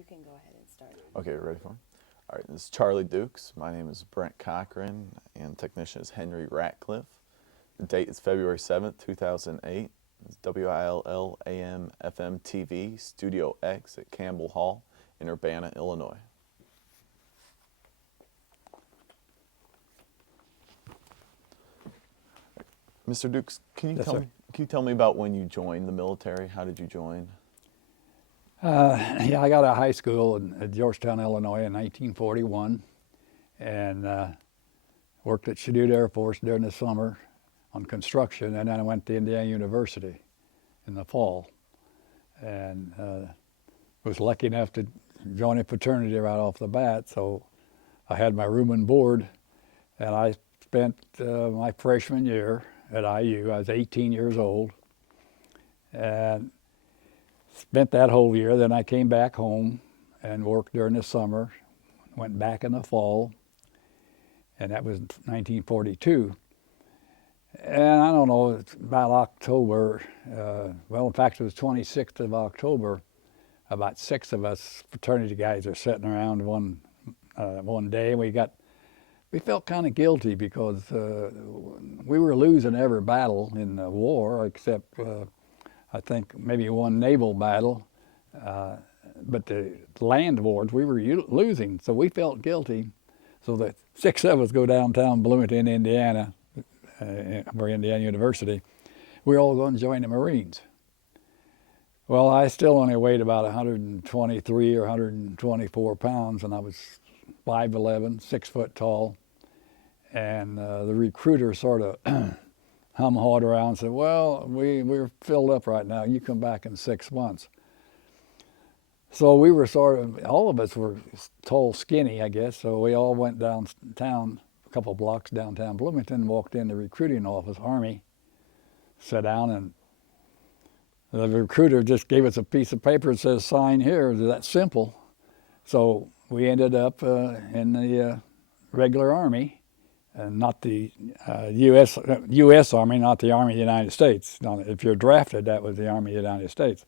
You can go ahead and start. Okay, ready for it? All right, this is Charlie Dukes. My name is Brent Cochran, and technician is Henry Ratcliffe. The date is February 7th, 2008. It's WILL AM FM TV, Studio X at Campbell Hall in Urbana, Illinois. Mr. Dukes, can you tell me about when you joined the military? How did you join? I got out of high school at Georgetown, Illinois in 1941 and worked at Shadid Air Force during the summer on construction, and then I went to Indiana University in the fall and was lucky enough to join a fraternity right off the bat, so I had my room and board, and I spent my freshman year at IU. I was 18 years old and spent that whole year. Then I came back home and worked during the summer, went back in the fall, and that was 1942. And I don't know, it's about October, well, in fact, it was 26th of October. About 6 of us fraternity guys are sitting around one day, and we felt kind of guilty because we were losing every battle in the war, except I think maybe one naval battle, but the land wars we were losing, so we felt guilty. So the 6 of us go downtown Bloomington, Indiana, for Indiana University. We're all going to join the Marines. Well, I still only weighed about 123 or 124 pounds, and I was 5'11", 6 foot tall. And the recruiter sort of hum-hawed around and said, well, we're filled up right now. You come back in 6 months. So we were all of us were tall, skinny, I guess. So we all went downtown, a couple blocks downtown Bloomington, walked in the recruiting office, Army, sat down, and the recruiter just gave us a piece of paper that says, sign here. That's simple. So we ended up in the regular Army, and not the U.S. Army, not the Army of the United States. Now, if you're drafted, that was the Army of the United States.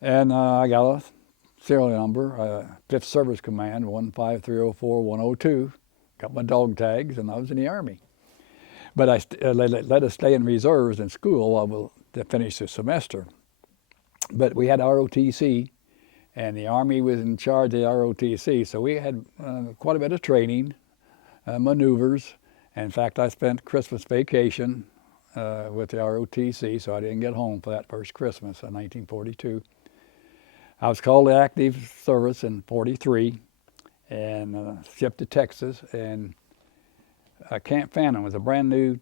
And I got a serial number, 5th Service Command, 15304-102. Got my dog tags, and I was in the Army. But let us stay in reserves in school while to finish the semester. But we had ROTC, and the Army was in charge of the ROTC, so we had quite a bit of training, maneuvers. In fact, I spent Christmas vacation with the ROTC, so I didn't get home for that first Christmas in 1942. I was called to active service in 43 and shipped to Texas, and Camp Phantom was a brand new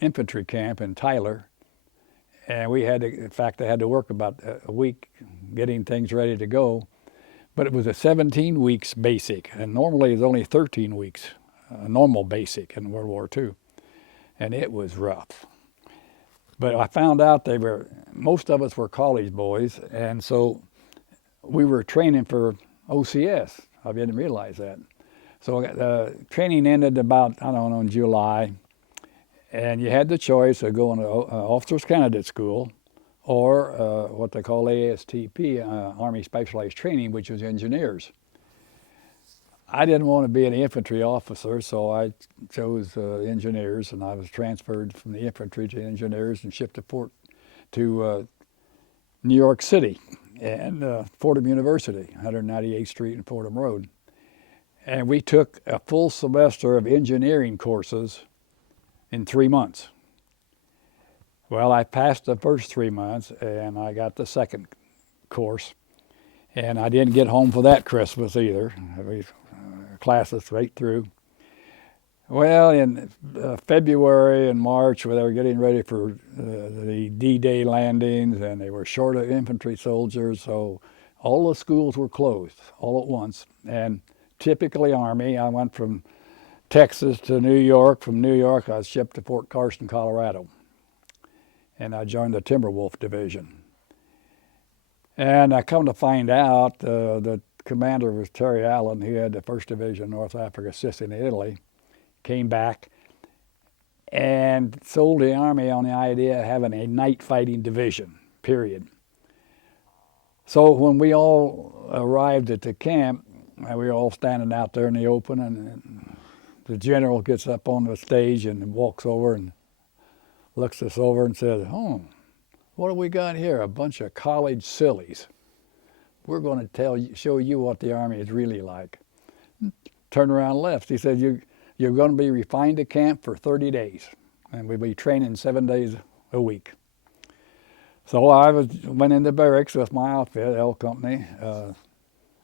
infantry camp in Tyler. And we had to, in fact, I had to work about a week getting things ready to go. But it was a 17 weeks basic, and normally it's only 13 weeks, normal basic in World War II. And it was rough. But I found out most of us were college boys, and so we were training for OCS. I didn't realize that. So training ended about, I don't know, in July. And you had the choice of going to Officers Candidate School or what they call ASTP, Army Specialized Training, which was engineers. I didn't want to be an infantry officer, so I chose engineers, and I was transferred from the infantry to engineers and shipped to New York City and Fordham University, 198th Street and Fordham Road. And we took a full semester of engineering courses in 3 months. Well, I passed the first 3 months, and I got the second course. And I didn't get home for that Christmas either. Classes right through. Well, in February and March, they were getting ready for the D-Day landings, and they were short of infantry soldiers, so all the schools were closed all at once. And typically Army, I went from Texas to New York. From New York, I was shipped to Fort Carson, Colorado. And I joined the Timberwolf Division. And I come to find out the commander was Terry Allen. He had the 1st Division North Africa assisting in Italy. Came back and sold the Army on the idea of having a night fighting division, period. So when we all arrived at the camp, we were all standing out there in the open, and the general gets up on the stage and walks over and looks us over and says, "Oh, what do we got here? A bunch of college sillies. We're going to show you what the Army is really like." Turned around and left. He said, you're going to be refined to camp for 30 days, and we'll be training 7 days a week. So I went into barracks with my outfit, L Company. I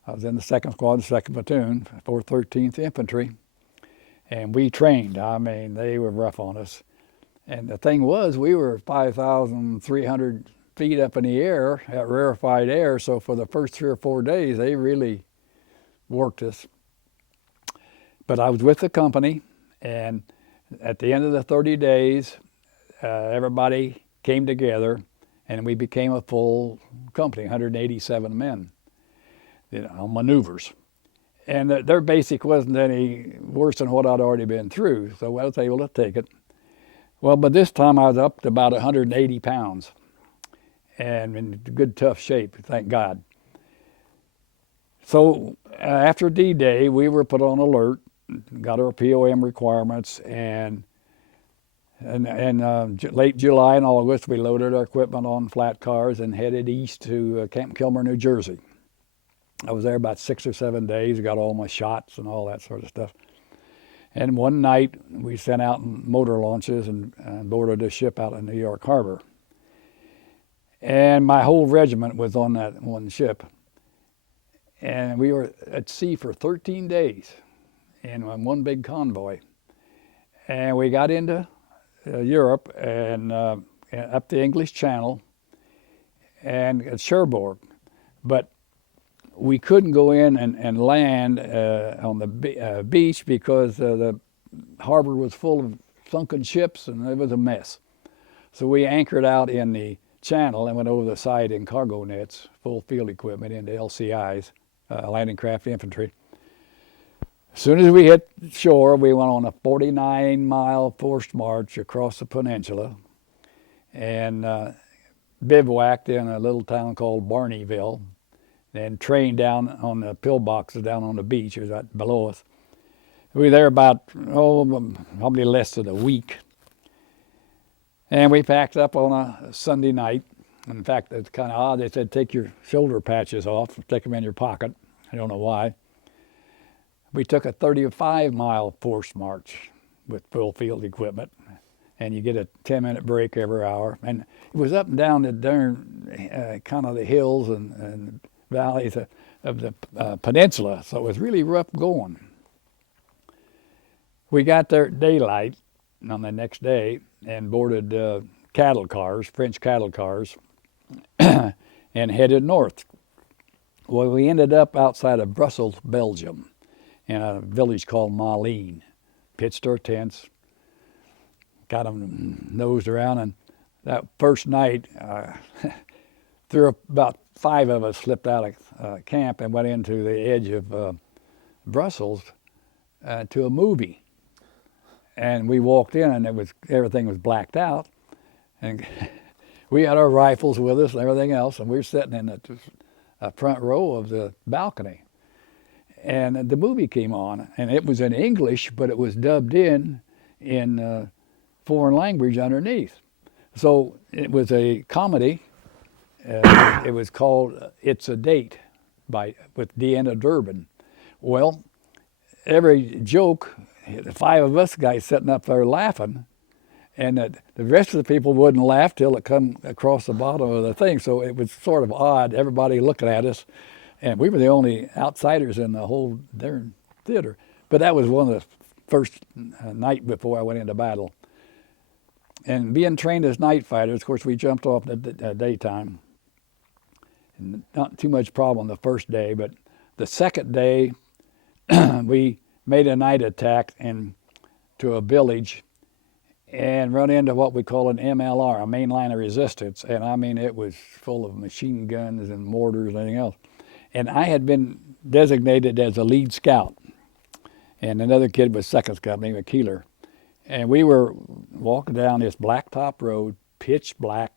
was in the 2nd Squad, 2nd Platoon, 413th Infantry, and we trained. I mean, they were rough on us. And the thing was, we were 5,300 feet up in the air at rarefied air, so for the first 3 or 4 days, they really worked us. But I was with the company, and at the end of the 30 days, everybody came together, and we became a full company, 187 men, on maneuvers. And their basic wasn't any worse than what I'd already been through, so I was able to take it. Well, by this time I was up to about 180 pounds, and in good, tough shape, thank God. So after D-Day, we were put on alert, got our POM requirements, and late July and August, we loaded our equipment on flat cars and headed east to Camp Kilmer, New Jersey. I was there about 6 or 7 days, got all my shots and all that sort of stuff. And one night, we sent out motor launches and boarded a ship out in New York Harbor. And my whole regiment was on that one ship. And we were at sea for 13 days in one big convoy. And we got into Europe and up the English Channel and at Cherbourg. But we couldn't go in and land on the beach because the harbor was full of sunken ships and it was a mess. So we anchored out in the channel and went over the side in cargo nets, full field equipment into LCIs, landing craft infantry. As soon as we hit shore, we went on a 49-mile forced march across the peninsula and bivouacked in a little town called Barneyville, and trained down on the pillboxes down on the beach, it was right below us. We were there about, probably less than a week. And we packed up on a Sunday night. In fact, it's kind of odd. They said, take your shoulder patches off, stick them in your pocket. I don't know why. We took a 35-mile forced march with full field equipment, and you get a 10-minute break every hour. And it was up and down the darn kind of the hills and valleys of the peninsula, so it was really rough going. We got there at daylight on the next day and boarded cattle cars, French cattle cars, and headed north. Well, we ended up outside of Brussels, Belgium, in a village called Malines. Pitched our tents, got them nosed around, and that first night, about 5 of us slipped out of camp and went into the edge of Brussels to a movie. And we walked in, and everything was blacked out. And we had our rifles with us and everything else, and we were sitting in the front row of the balcony. And the movie came on, and it was in English, but it was dubbed in foreign language underneath. So it was a comedy. It was called It's a Date with Deanna Durbin. Well, every joke, the 5 of us guys sitting up there laughing, and the rest of the people wouldn't laugh till it come across the bottom of the thing. So it was sort of odd, everybody looking at us, and we were the only outsiders in the whole darn theater. But that was one of the first night before I went into battle. And being trained as night fighters, of course, we jumped off the daytime. Not too much problem the first day, but the second day we made a night attack to a village and run into what we call an MLR, a main line of resistance. And I mean, it was full of machine guns and mortars and everything else. And I had been designated as a lead scout, and another kid was second scout named Keeler. And we were walking down this blacktop road, pitch black,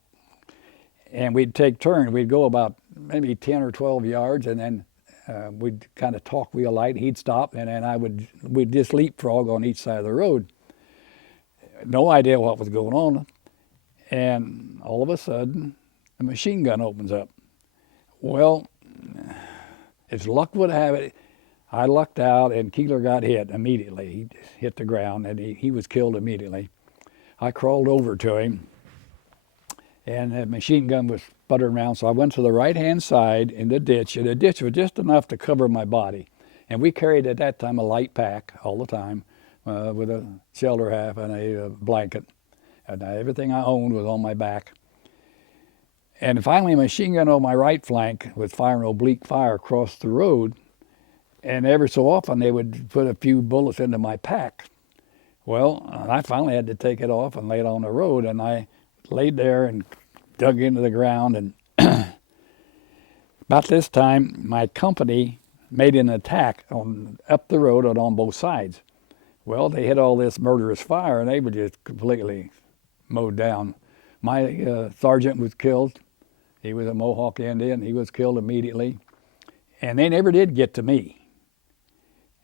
and we'd take turns. We'd go about maybe 10 or 12 yards, and then we'd kind of talk real light. He'd stop, and then we'd just leapfrog on each side of the road. No idea what was going on. And all of a sudden, a machine gun opens up. Well, as luck would have it, I lucked out, and Keeler got hit immediately. He hit the ground, and he was killed immediately. I crawled over to him, and the machine gun was sputtering around, so I went to the right-hand side in the ditch, and the ditch was just enough to cover my body. And we carried at that time a light pack all the time with a shelter half and a blanket. And everything I owned was on my back. And finally, a machine gun on my right flank was firing oblique fire across the road. And every so often, they would put a few bullets into my pack. Well, I finally had to take it off and lay it on the road. And I laid there and dug into the ground. And about this time, my company made an attack up the road and on both sides. Well, they hit all this murderous fire, and they were just completely mowed down. My sergeant was killed. He was a Mohawk Indian. He was killed immediately. And they never did get to me.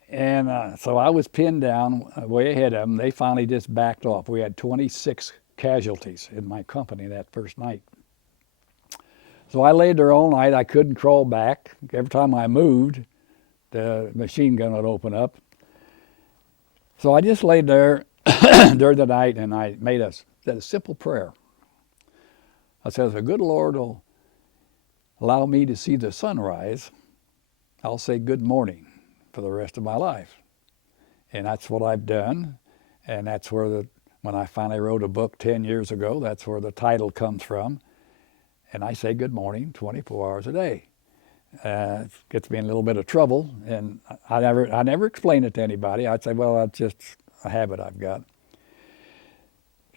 And so I was pinned down way ahead of them. They finally just backed off. We had 26 casualties in my company that first night. So I laid there all night. I couldn't crawl back. Every time I moved, the machine gun would open up. So I just laid there during the night, and I said a simple prayer. I said, if the good Lord will allow me to see the sunrise, I'll say good morning for the rest of my life. And that's what I've done. And that's where when I finally wrote a book 10 years ago, that's where the title comes from. And I say good morning 24 hours a day. It gets me in a little bit of trouble, and I never explain it to anybody. I'd say, well, that's just a habit I've got.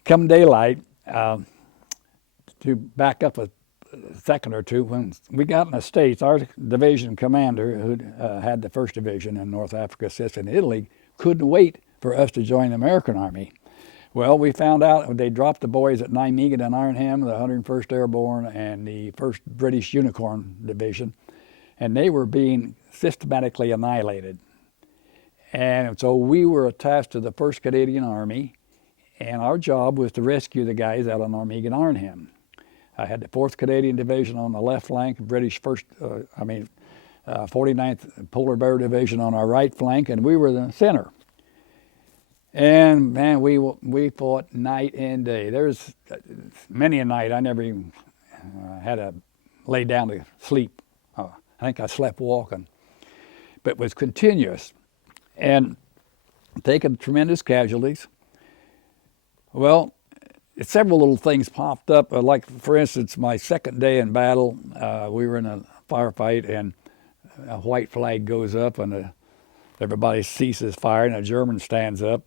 Come daylight, to back up a second or two, when we got in the States, our division commander, who had the 1st Division in North Africa, assisted in Italy, couldn't wait for us to join the American Army. Well, we found out they dropped the boys at Nijmegen and Arnhem, the 101st Airborne and the 1st British Unicorn Division, and they were being systematically annihilated. And so we were attached to the 1st Canadian Army, and our job was to rescue the guys out of Nijmegen and Arnhem. I had the 4th Canadian Division on the left flank, British 49th Polar Bear Division on our right flank, and we were the center. And man, we fought night and day. There's many a night I never even had to lay down to sleep. I think I slept walking, but it was continuous and taking tremendous casualties. Well, several little things popped up. Like, for instance, my second day in battle, we were in a firefight, and a white flag goes up, and everybody ceases firing. A German stands up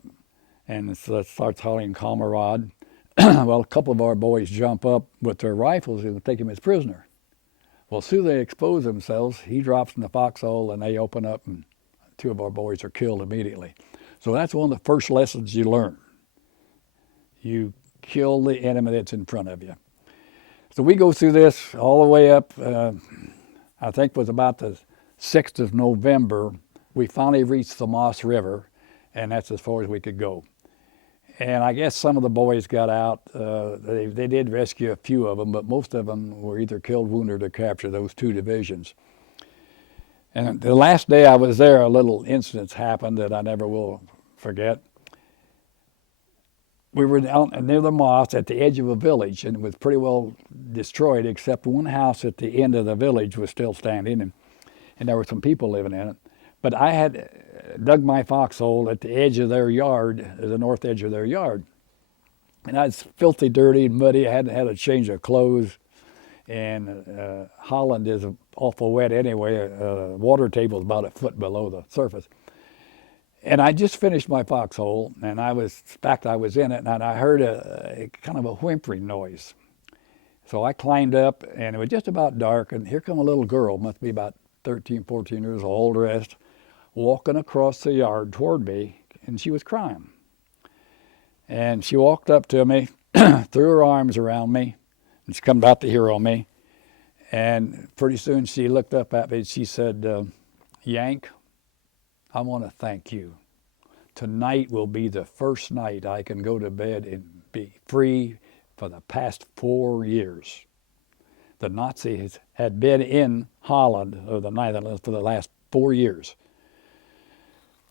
and starts hollering "Kamerad." Well, a couple of our boys jump up with their rifles and take him as prisoner. Well, as soon as they expose themselves, he drops in the foxhole, and they open up, and 2 of our boys are killed immediately. So that's one of the first lessons you learn. You kill the enemy that's in front of you. So we go through this all the way up, I think it was about the 6th of November, we finally reached the Moss River, and that's as far as we could go. And I guess some of the boys got out. They did rescue a few of them, but most of them were either killed, wounded, or captured, those 2 divisions. And the last day I was there, a little incident happened that I never will forget. We were down near the Moss at the edge of a village, and it was pretty well destroyed, except one house at the end of the village was still standing, and there were some people living in it. But I had dug my foxhole at the edge of their yard, the north edge of their yard. And I was filthy, dirty, and muddy. I hadn't had a change of clothes. And Holland is awful wet anyway. Water table is about a foot below the surface. And I just finished my foxhole, and I was in it, and I heard a kind of a whimpering noise. So I climbed up, and it was just about dark, and here come a little girl, must be about 13, 14 years old, dressed, walking across the yard toward me, and she was crying. And she walked up to me, threw her arms around me, and she come about to here on me. And pretty soon she looked up at me and she said, Yank, I want to thank you. Tonight will be the first night I can go to bed and be free for the past 4 years. The Nazis had been in Holland or the Netherlands for the last 4 years.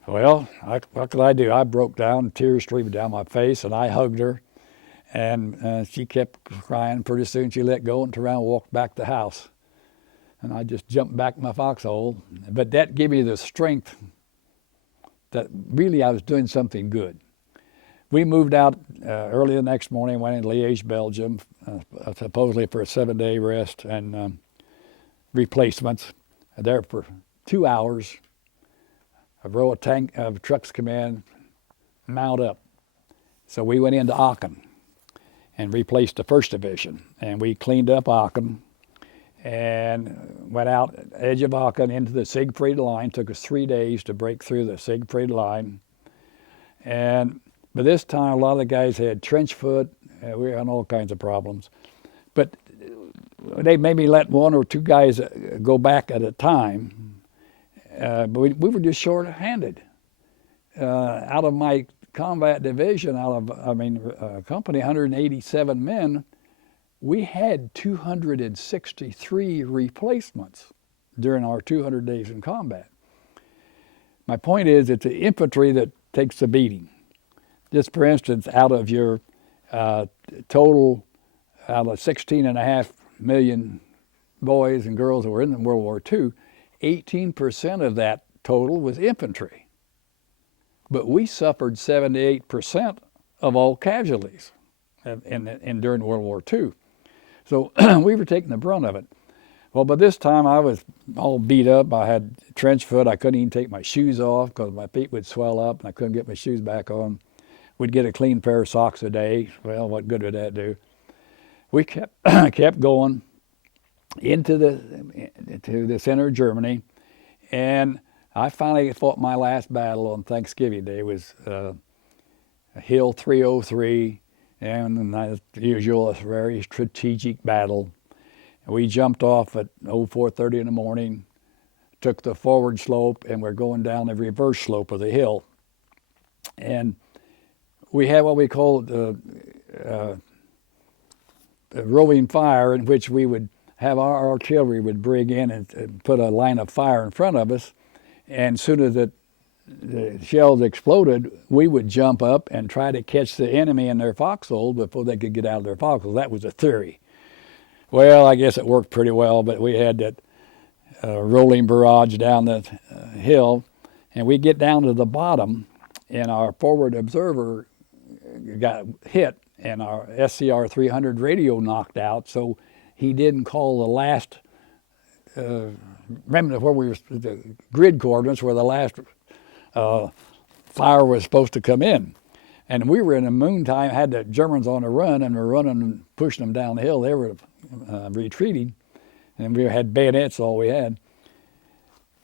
Well, what could I do? I broke down, tears streamed down my face, and I hugged her. And she kept crying. Pretty soon she let go and turned around and walked back to the house. And I just jumped back in my foxhole. But that gave me the strength that really I was doing something good. We moved out early the next morning, went into Liège, Belgium, supposedly for a 7-day rest and replacements. There for 2 hours. A row of trucks come in, mount up. So we went into Aachen and replaced the 1st Division. And we cleaned up Aachen and went out edge of Aachen into the Siegfried Line. Took us 3 days to break through the Siegfried Line. And by this time, a lot of the guys had trench foot. We had all kinds of problems. But they maybe let 1 or 2 guys go back at a time. But we were just short-handed. Out of my combat division, company, 187 men, we had 263 replacements during our 200 days in combat. My point is, it's the infantry that takes the beating. Just for instance, out of your total, out of 16.5 million boys and girls that were in World War II, 18% of that total was infantry. But we suffered 78% of all casualties during World War II. So we were taking the brunt of it. Well, by this time I was all beat up. I had trench foot. I couldn't even take my shoes off because my feet would swell up and I couldn't get my shoes back on. We'd get a clean pair of socks a day. Well, what good would that do? We kept going into the center of Germany, and I finally fought my last battle on Thanksgiving Day. It was Hill 303, and as usual, a very strategic battle. We jumped off at 4:30 in the morning, took the forward slope, and we're going down the reverse slope of the hill. And we had what we called roving fire, in which we would have our artillery would bring in and put a line of fire in front of us. And as soon as the shells exploded, we would jump up and try to catch the enemy in their foxhole before they could get out of their foxhole. That was the theory. Well, I guess it worked pretty well, but we had that rolling barrage down the hill, and we get down to the bottom, and our forward observer got hit, and our SCR 300 radio knocked out, so he didn't call the last remnant where we were, the grid coordinates where the last fire was supposed to come in. And we were in the noontime, had the Germans on the run, and we're running and pushing them down the hill. They were retreating, and we had bayonets, all we had.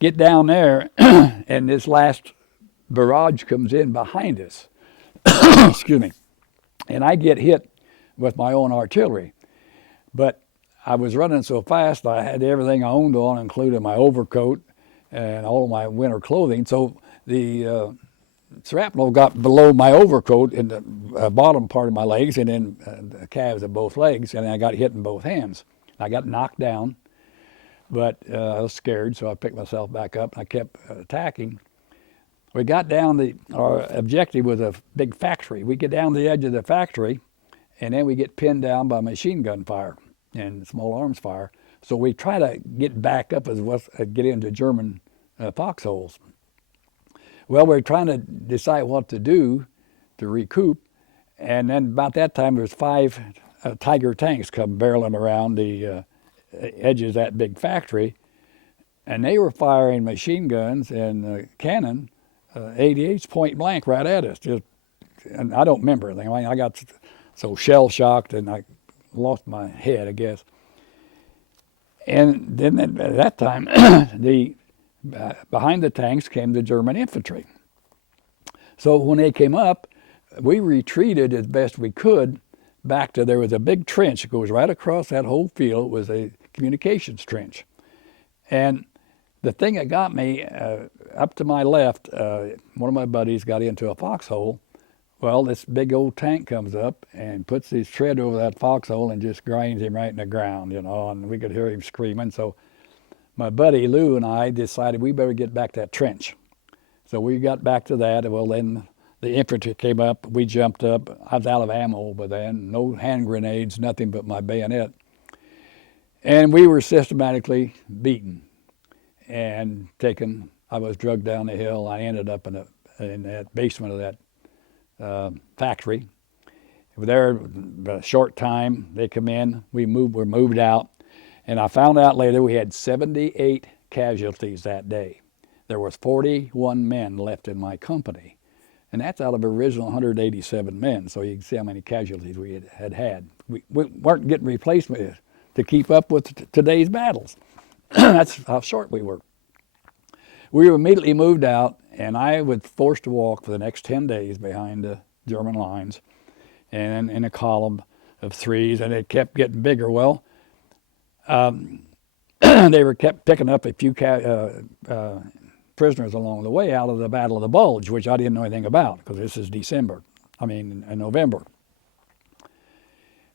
Get down there, and this last barrage comes in behind us. Excuse me. And I get hit with my own artillery. But I was running so fast, I had everything I owned on, including my overcoat and all of my winter clothing. So the shrapnel got below my overcoat in the bottom part of my legs and then the calves of both legs, and I got hit in both hands. I got knocked down, but I was scared, so I picked myself back up and I kept attacking. We got down, our objective was a big factory. We get down the edge of the factory, and then we get pinned down by machine gun fire and small arms fire. So we try to get back up get into German foxholes. Well, we're trying to decide what to do to recoup, and then about that time there's 5 Tiger tanks come barreling around the edges of that big factory, and they were firing machine guns and cannon, 88's point blank right at us. And I don't remember anything. I got so shell shocked and I lost my head, I guess. And then at that time, behind the tanks came the German infantry. So when they came up, we retreated as best we could back to, there was a big trench that goes right across that whole field. It was a communications trench. And the thing that got me, up to my left, one of my buddies got into a foxhole. Well, this big old tank comes up and puts his tread over that foxhole and just grinds him right in the ground, and we could hear him screaming. So my buddy Lou and I decided we better get back to that trench. So we got back to that. Well, then the infantry came up. We jumped up. I was out of ammo by then. No hand grenades, nothing but my bayonet. And we were systematically beaten and taken. I was drugged down the hill. I ended up in that basement of that factory. There, a short time, they come in. Were moved out. And I found out later we had 78 casualties that day. There was 41 men left in my company. And that's out of original 187 men. So you can see how many casualties we had. We weren't getting replacement to keep up with today's battles. That's how short we were. We were immediately moved out, and I was forced to walk for the next 10 days behind the German lines and in a column of threes, and it kept getting bigger. Well, they were kept picking up a few prisoners along the way out of the Battle of the Bulge, which I didn't know anything about because this is November.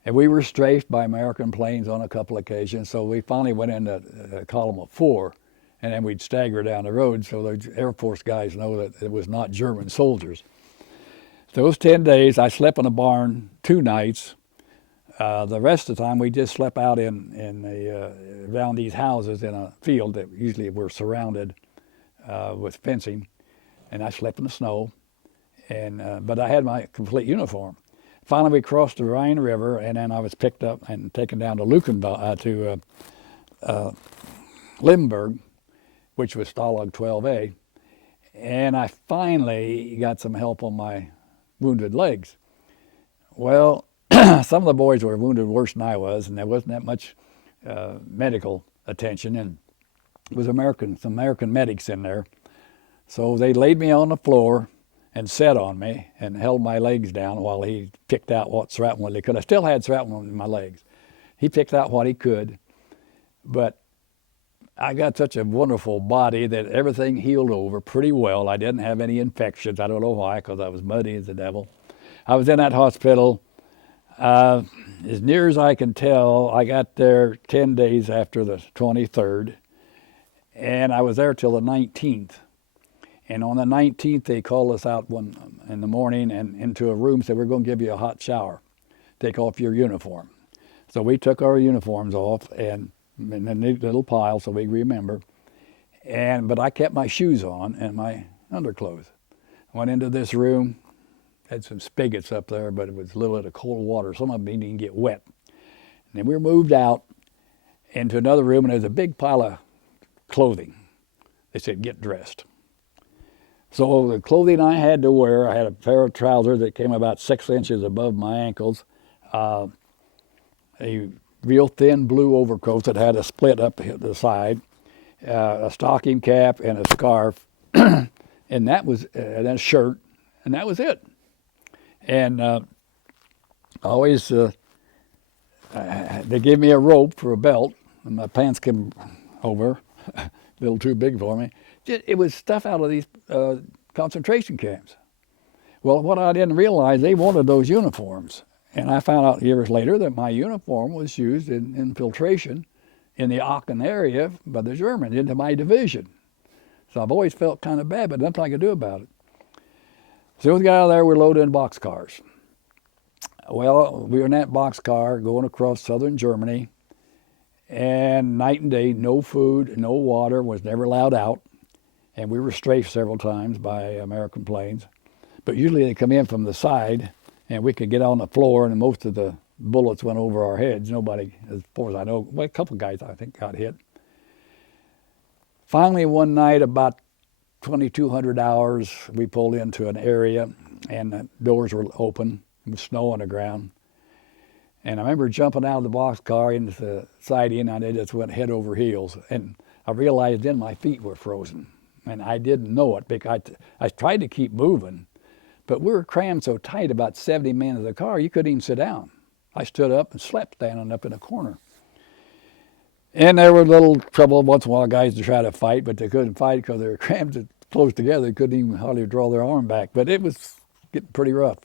And we were strafed by American planes on a couple occasions, so we finally went into a column of 4, and then we'd stagger down the road so the Air Force guys know that it was not German soldiers. Those 10 days, I slept in a barn 2 nights. The rest of the time, we just slept out around these houses in a field that usually were surrounded with fencing, and I slept in the snow. But I had my complete uniform. Finally, we crossed the Rhine River, and then I was picked up and taken down to Limburg, which was Stalag 12A, and I finally got some help on my wounded legs. Well, some of the boys were wounded worse than I was, and there wasn't that much medical attention, and it was some American medics in there. So they laid me on the floor and sat on me and held my legs down while he picked out what shrapnel they could. I still had shrapnel in my legs. He picked out what he could, but I got such a wonderful body that everything healed over pretty well. I didn't have any infections. I don't know why, because I was muddy as the devil. I was in that hospital. As near as I can tell, I got there 10 days after the 23rd, and I was there till the 19th. And on the 19th, they called us out in the morning and into a room, said, we're going to give you a hot shower. Take off your uniform. So we took our uniforms off and in a neat little pile so we remember. But I kept my shoes on and my underclothes. Went into this room, had some spigots up there, but it was a little bit of cold water. Some of them didn't get wet. And then we were moved out into another room, and there was a big pile of clothing. They said, get dressed. So the clothing I had to wear, I had a pair of trousers that came about 6 inches above my ankles, a real thin blue overcoat that had a split up the side, a stocking cap and a scarf, and that was, and then a shirt, and that was it. And always, they gave me a rope for a belt, and my pants came over, a little too big for me. It was stuff out of these concentration camps. Well, what I didn't realize, they wanted those uniforms. And I found out years later that my uniform was used in infiltration in the Aachen area by the Germans into my division. So I've always felt kind of bad, but nothing I could do about it. So we got out of there, we're loaded in boxcars. Well, we were in that boxcar going across southern Germany, and night and day, no food, no water, was never allowed out. And we were strafed several times by American planes. But usually they come in from the side, and we could get on the floor, and most of the bullets went over our heads. Nobody, as far as I know, well, a couple of guys I think got hit. Finally, one night, about 2,200 hours, we pulled into an area, and the doors were open. There was snow on the ground. And I remember jumping out of the boxcar into the siding, and I just went head over heels. And I realized then my feet were frozen. And I didn't know it because I tried to keep moving, but we were crammed so tight, about 70 men in the car, you couldn't even sit down. I stood up and slept standing up in a corner. And there was a little trouble once in a while, guys to try to fight, but they couldn't fight because they were crammed close together. They couldn't even hardly draw their arm back. But it was getting pretty rough.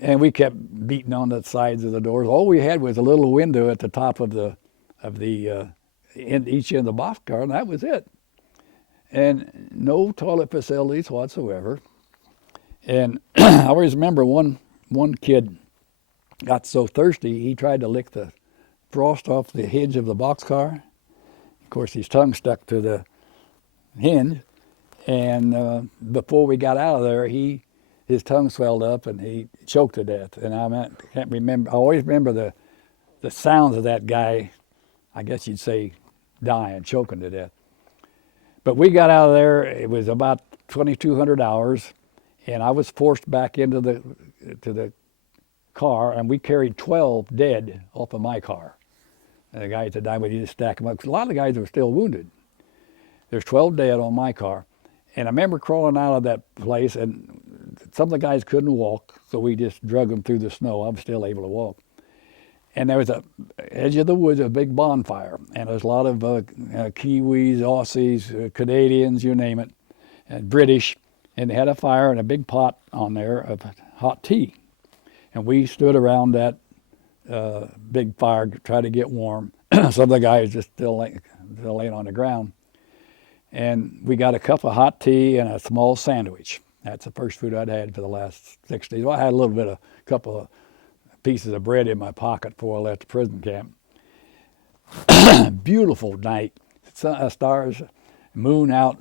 And we kept beating on the sides of the doors. All we had was a little window at the top of each end of the boxcar, and that was it. And no toilet facilities whatsoever. And I always remember one kid got so thirsty he tried to lick the frost off the hinge of the boxcar. Of course, his tongue stuck to the hinge, and before we got out of there, his tongue swelled up and he choked to death. And I can't remember. I always remember the sounds of that guy. I guess you'd say dying, choking to death. But we got out of there. It was about 2,200 hours, and I was forced back into the car, and we carried 12 dead off of my car. And the guys that died, we just stack them up. A lot of the guys were still wounded. There's 12 dead on my car. And I remember crawling out of that place, and some of the guys couldn't walk, so we just drug them through the snow. I was still able to walk. And there was a edge of the woods, a big bonfire, and there's a lot of Kiwis, Aussies, Canadians, you name it, and British, and they had a fire and a big pot on there of hot tea. And we stood around that big fire, tried to get warm. Some of the guys just still laying on the ground. And we got a cup of hot tea and a small sandwich. That's the first food I'd had for the last 6 days. Well, I had a little bit of couple of pieces of bread in my pocket before I left the prison camp. Beautiful night, stars, moon out,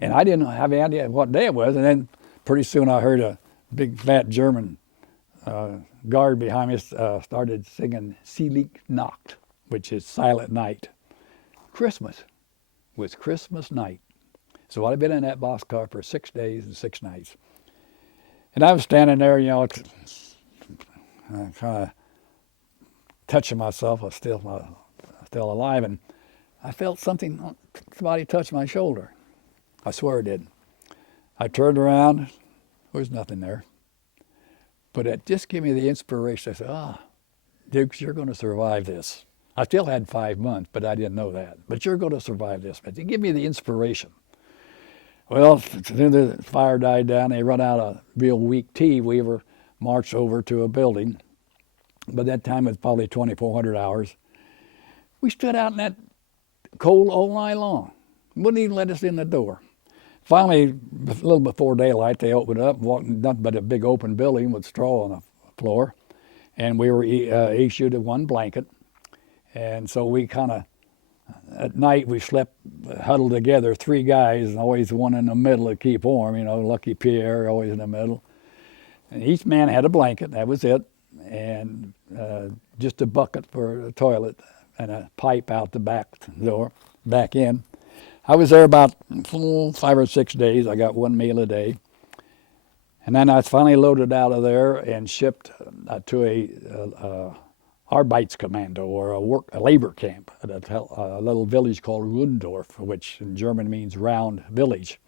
and I didn't have any idea what day it was. And then pretty soon I heard a big fat German guard behind me started singing "Selig Nacht," which is Silent Night. Christmas was Christmas night. So I'd been in that boxcar for 6 days and 6 nights. And I was standing there, kind of touching myself. I was still alive, and I felt somebody touch my shoulder. I swear it did. I turned around, there was nothing there. But it just gave me the inspiration. I said, Dukes, you're going to survive this. I still had 5 months, but I didn't know that. But you're going to survive this. But they give me the inspiration. Well, soon the fire died down. They run out of real weak tea. We were marched over to a building. By that time, it was probably 2,400 hours. We stood out in that cold all night long. Wouldn't even let us in the door. Finally, a little before daylight, they opened up, walked nothing but a big open building with straw on the floor. And we were issued one blanket. And so we kind of, at night, we slept huddled together, 3 guys, and always one in the middle to keep warm. Lucky Pierre, always in the middle. And each man had a blanket, that was it, and just a bucket for a toilet and a pipe out the back door, back in. I was there about 5 or 6 days. I got 1 meal a day. And then I was finally loaded out of there and shipped to a Arbeitskommando, or a labor camp at a little village called Rundorf, which in German means round village.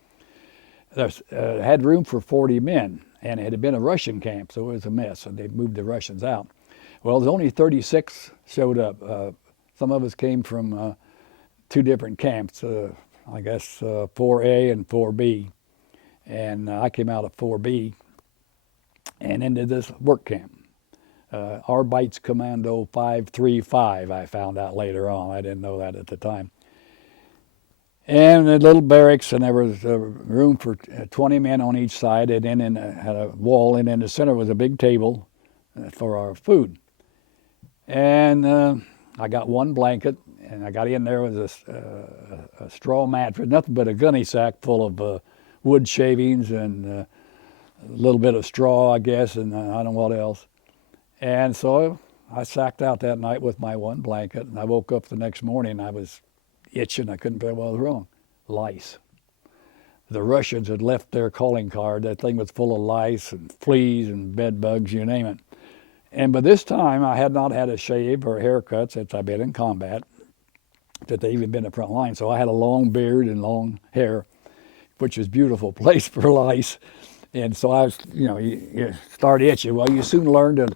It had room for 40 men, and it had been a Russian camp, so it was a mess, and they moved the Russians out. Well, there's only 36 showed up. Some of us came from 2 different camps, I guess 4A and 4B, and I came out of 4B and into this work camp. Arbeitskommando 535, I found out later on. I didn't know that at the time. And the little barracks, and there was room for 20 men on each side, and then had a wall, and in the center was a big table for our food. And I got 1 blanket, and I got in there with a straw mattress, nothing but a gunny sack full of wood shavings and a little bit of straw, I guess, and I don't know what else. And so I sacked out that night with my 1 blanket, and I woke up the next morning. I was itching. I couldn't figure what was wrong. Lice. The Russians had left their calling card. That thing was full of lice and fleas and bed bugs, you name it. And by this time, I had not had a shave or a haircut since I'd been in combat, that they even been in the front line. So I had a long beard and long hair, which was a beautiful place for lice. And so I was, you start itching. Well, you soon learn to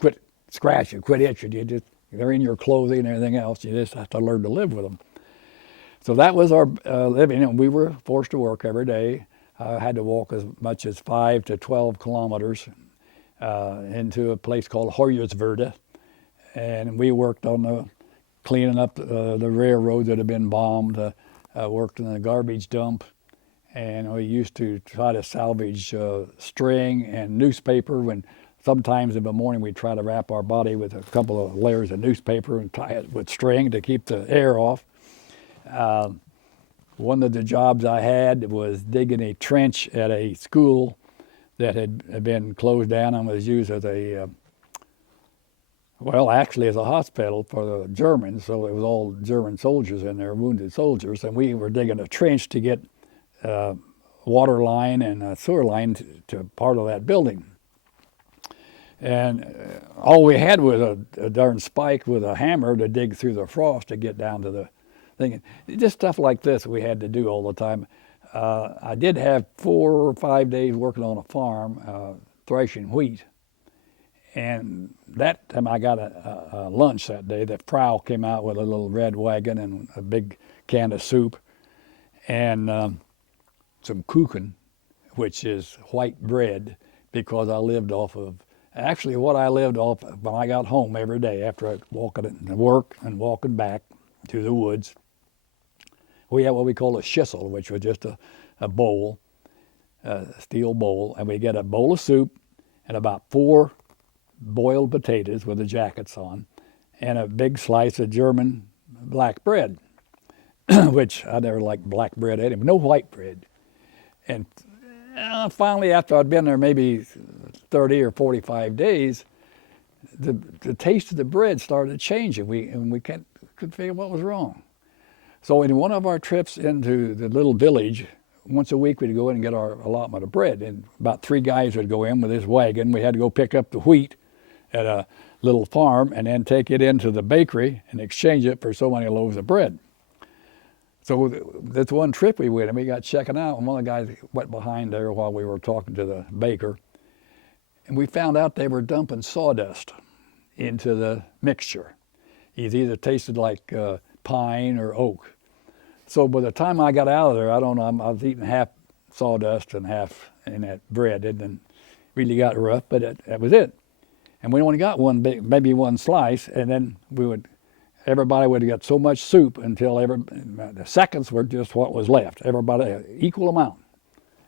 quit scratching, quit itching. You just they're in your clothing and everything else. You just have to learn to live with them. So that was our living, and we were forced to work every day. I had to walk as much as 5 to 12 kilometers into a place called Hoyerswerda, and we worked on cleaning up the railroad that had been bombed, worked in the garbage dump, and we used to try to salvage string and newspaper. When sometimes in the morning we'd try to wrap our body with a couple of layers of newspaper and tie it with string to keep the air off. One of the jobs I had was digging a trench at a school that had been closed down and was used as a, actually as a hospital for the Germans. So it was all German soldiers in there, wounded soldiers, and we were digging a trench to get water line and a sewer line to part of that building. And all we had was a darn spike with a hammer to dig through the frost to get down to the thing. Just stuff like this we had to do all the time. I did have 4 or 5 days working on a farm, threshing wheat. And that time I got a lunch that day. The Frau came out with a little red wagon and a big can of soup and some kuchen, which is white bread, because I lived off of, actually what I lived off of when I got home every day after I walking to work and walking back to the woods. We had what we call a schissel, which was just a bowl, a steel bowl, and we get a bowl of soup and about 4 boiled potatoes with the jackets on, and a big slice of German black bread, which I never liked black bread anyway, no white bread. And finally, after I'd been there maybe 30 or 45 days, the taste of the bread started changing. We couldn't figure what was wrong. So in one of our trips into the little village, once a week we'd go in and get our allotment of bread. And about 3 guys would go in with this wagon. We had to go pick up the wheat at a little farm and then take it into the bakery and exchange it for so many loaves of bread. So that's one trip we went, and we got checking out, and one of the guys went behind there while we were talking to the baker, and we found out they were dumping sawdust into the mixture. It either tasted like pine or oak. So by the time I got out of there, I don't know, I was eating half sawdust and half in that bread. It didn't really got rough, but that was it. And we only got maybe one slice, and then everybody would have got so much soup until the seconds were just what was left. Everybody, equal amount.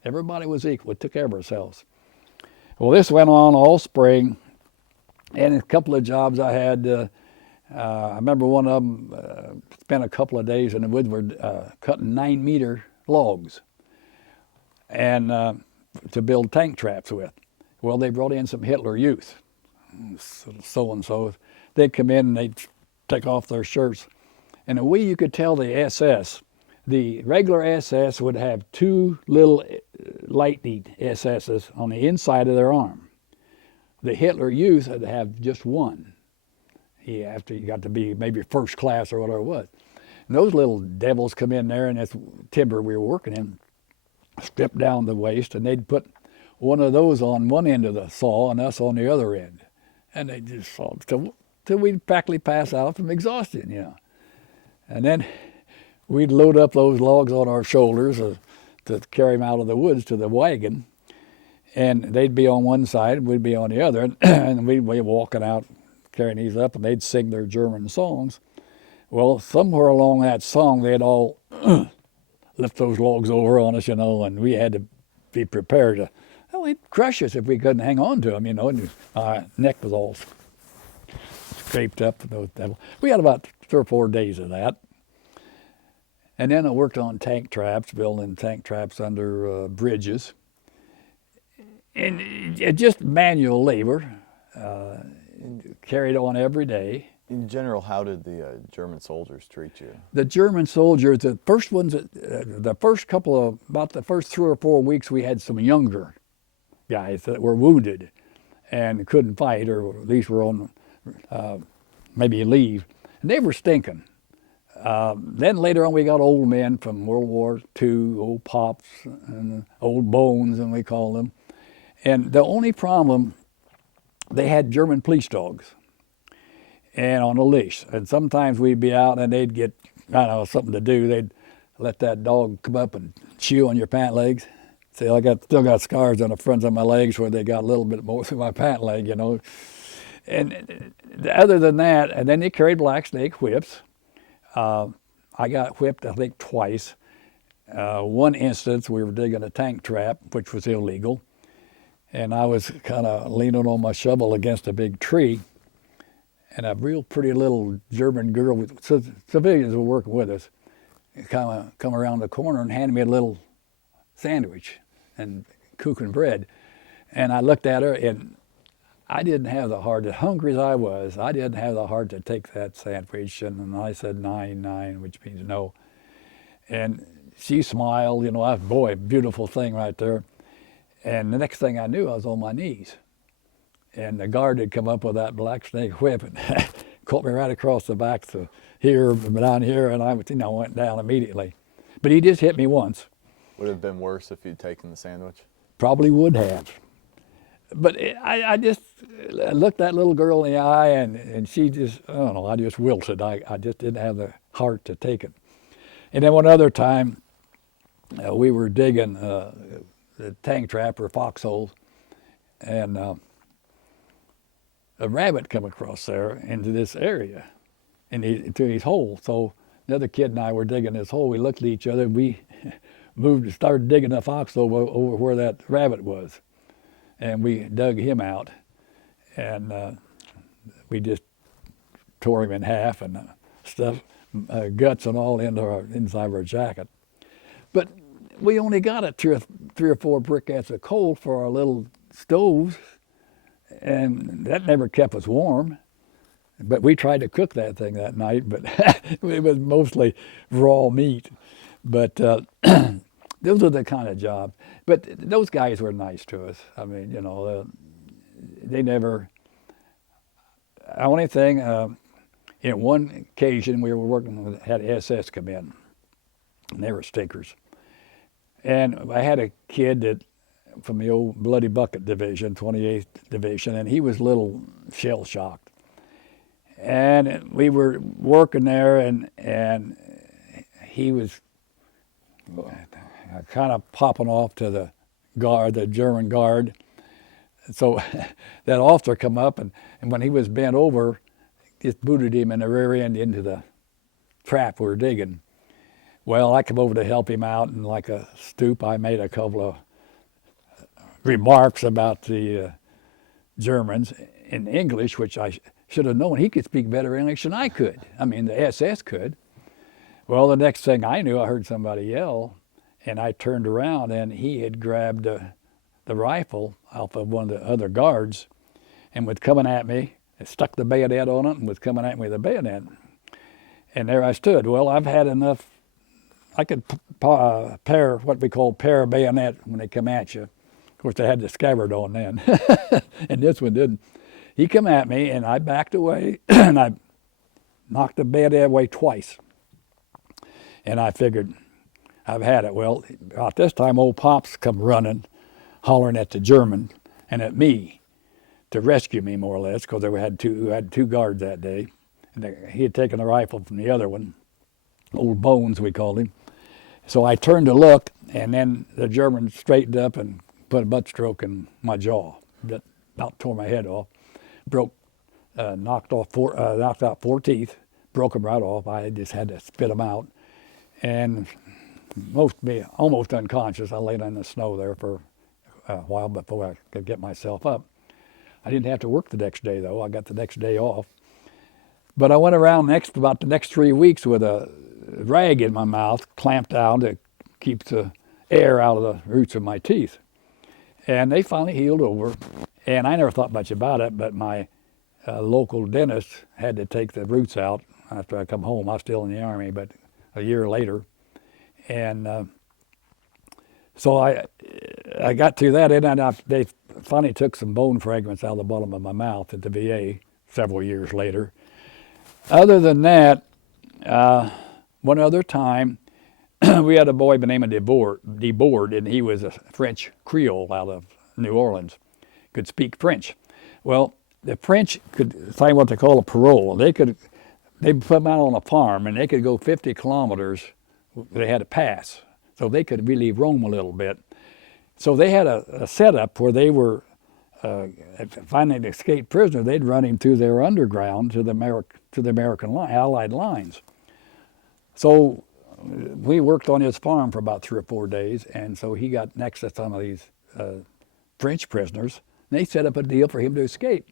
Everybody was equal. We took care of ourselves. Well, this went on all spring, and a couple of jobs I had. I remember one of them spent a couple of days in the woods. We're cutting 9-meter logs, and to build tank traps with. Well, they brought in some Hitler Youth, so and so. They'd come in and they'd take off their shirts, and the way you could tell the SS, the regular SS would have 2 little lightning SS's on the inside of their arm. The Hitler Youth would have just one. After you got to be maybe first class or whatever it was. And those little devils come in there, and this timber we were working in, stripped down the waist, and they'd put one of those on one end of the saw and us on the other end. And they just saw till we'd practically pass out from exhaustion, you know. And then we'd load up those logs on our shoulders to carry them out of the woods to the wagon, and they'd be on one side, we'd be on the other, and we'd be walking out carrying these up, and they'd sing their German songs. Well, somewhere along that song, they'd all lift those logs over on us, you know, and we had to be prepared to, they'd crush us if we couldn't hang on to them, you know, and our neck was all scraped up. We had about 3 or 4 days of that. And then I worked on tank traps, building tank traps under bridges. And just manual labor. Carried on every day. In general, how did the German soldiers treat you? The German soldiers, the first ones, the first 3 or 4 weeks, we had some younger guys that were wounded and couldn't fight, or at least were on maybe leave. And they were stinking. Then later on, we got old men from World War II, old pops and old bones, and we call them. And the only problem, they had German police dogs. and on a leash. And sometimes we'd be out and they'd get, I don't know, something to do. They'd let that dog come up and chew on your pant legs. See, still got scars on the fronts of my legs where they got a little bit more through my pant leg, you know. And other than that, and then they carried black snake whips. I got whipped, I think, twice. One instance, we were digging a tank trap, which was illegal, and I was kind of leaning on my shovel against a big tree, and a real pretty little German girl, civilians were working with us, kind of come around the corner and handed me a little sandwich and kuchen bread. And I looked at her, and I didn't have the heart, as hungry as I was, I didn't have the heart to take that sandwich. And I said, nine, which means no. And she smiled, you know, boy, beautiful thing right there. And the next thing I knew, I was on my knees. And the guard had come up with that black snake whip and caught me right across the back to here, down here, and I went down immediately. But he just hit me once. Would it have been worse if you'd taken the sandwich? Probably would have. But I just looked that little girl in the eye, and she just, I don't know, I just wilted. I just didn't have the heart to take it. And then one other time, we were digging the tank trap or foxholes, and a rabbit come across there into this area, into his hole. So another kid and I were digging this hole. We looked at each other, and we moved and started digging the foxhole over where that rabbit was. And we dug him out, and we just tore him in half and stuff, guts and all inside of our jacket. But we only got it three or four briquettes of coal for our little stoves, and that never kept us warm. But we tried to cook that thing that night, but it was mostly raw meat. But those are the kind of jobs. But those guys were nice to us. I mean, you know, they never. Only thing, in one occasion we were working had SS come in, and they were stinkers. And I had a kid that from the old Bloody Bucket Division, 28th Division, and he was a little shell shocked. And we were working there, and he was kind of popping off to the guard, the German guard. So that officer come up, and when he was bent over, just booted him in the rear end into the trap we were digging. Well, I come over to help him out, and like a stoop, I made a couple of remarks about the Germans in English, which I should have known. He could speak better English than I could. I mean, the SS could. Well, the next thing I knew, I heard somebody yell, and I turned around, and he had grabbed the rifle off of one of the other guards and was coming at me, and stuck the bayonet on it, and was coming at me with a bayonet. And there I stood. Well, I've had enough. I could pair, what we call pair bayonet when they come at you. Of course, they had the scabbard on then, and this one didn't. He come at me, and I backed away, and I knocked the bayonet away twice. And I figured, I've had it. Well, about this time, old Pops come running, hollering at the German and at me to rescue me, more or less, because we had two guards that day. And he had taken the rifle from the other one, old Bones, we called him. So I turned to look, and then the German straightened up and put a butt stroke in my jaw. That about tore my head off. Knocked out 4 teeth, broke them right off. I just had to spit them out. And almost unconscious. I laid in the snow there for a while before I could get myself up. I didn't have to work the next day, though. I got the next day off. But I went around about the next 3 weeks with a rag in my mouth, clamped down to keep the air out of the roots of my teeth. And they finally healed over. And I never thought much about it, but my local dentist had to take the roots out after I come home. I was still in the Army, but a year later. And so I got through that, and they finally took some bone fragments out of the bottom of my mouth at the VA several years later. Other than that, one other time, we had a boy by the name of DeBoard, and he was a French Creole out of New Orleans, could speak French. Well, the French could sign what they call a parole. They put them out on a farm, and they could go 50 kilometers. They had to pass, so they could really roam a little bit. So they had a setup where they were finding an escaped prisoner. They'd run him through their underground to the American Allied lines. So we worked on his farm for about 3 or 4 days, and so he got next to some of these French prisoners, and they set up a deal for him to escape.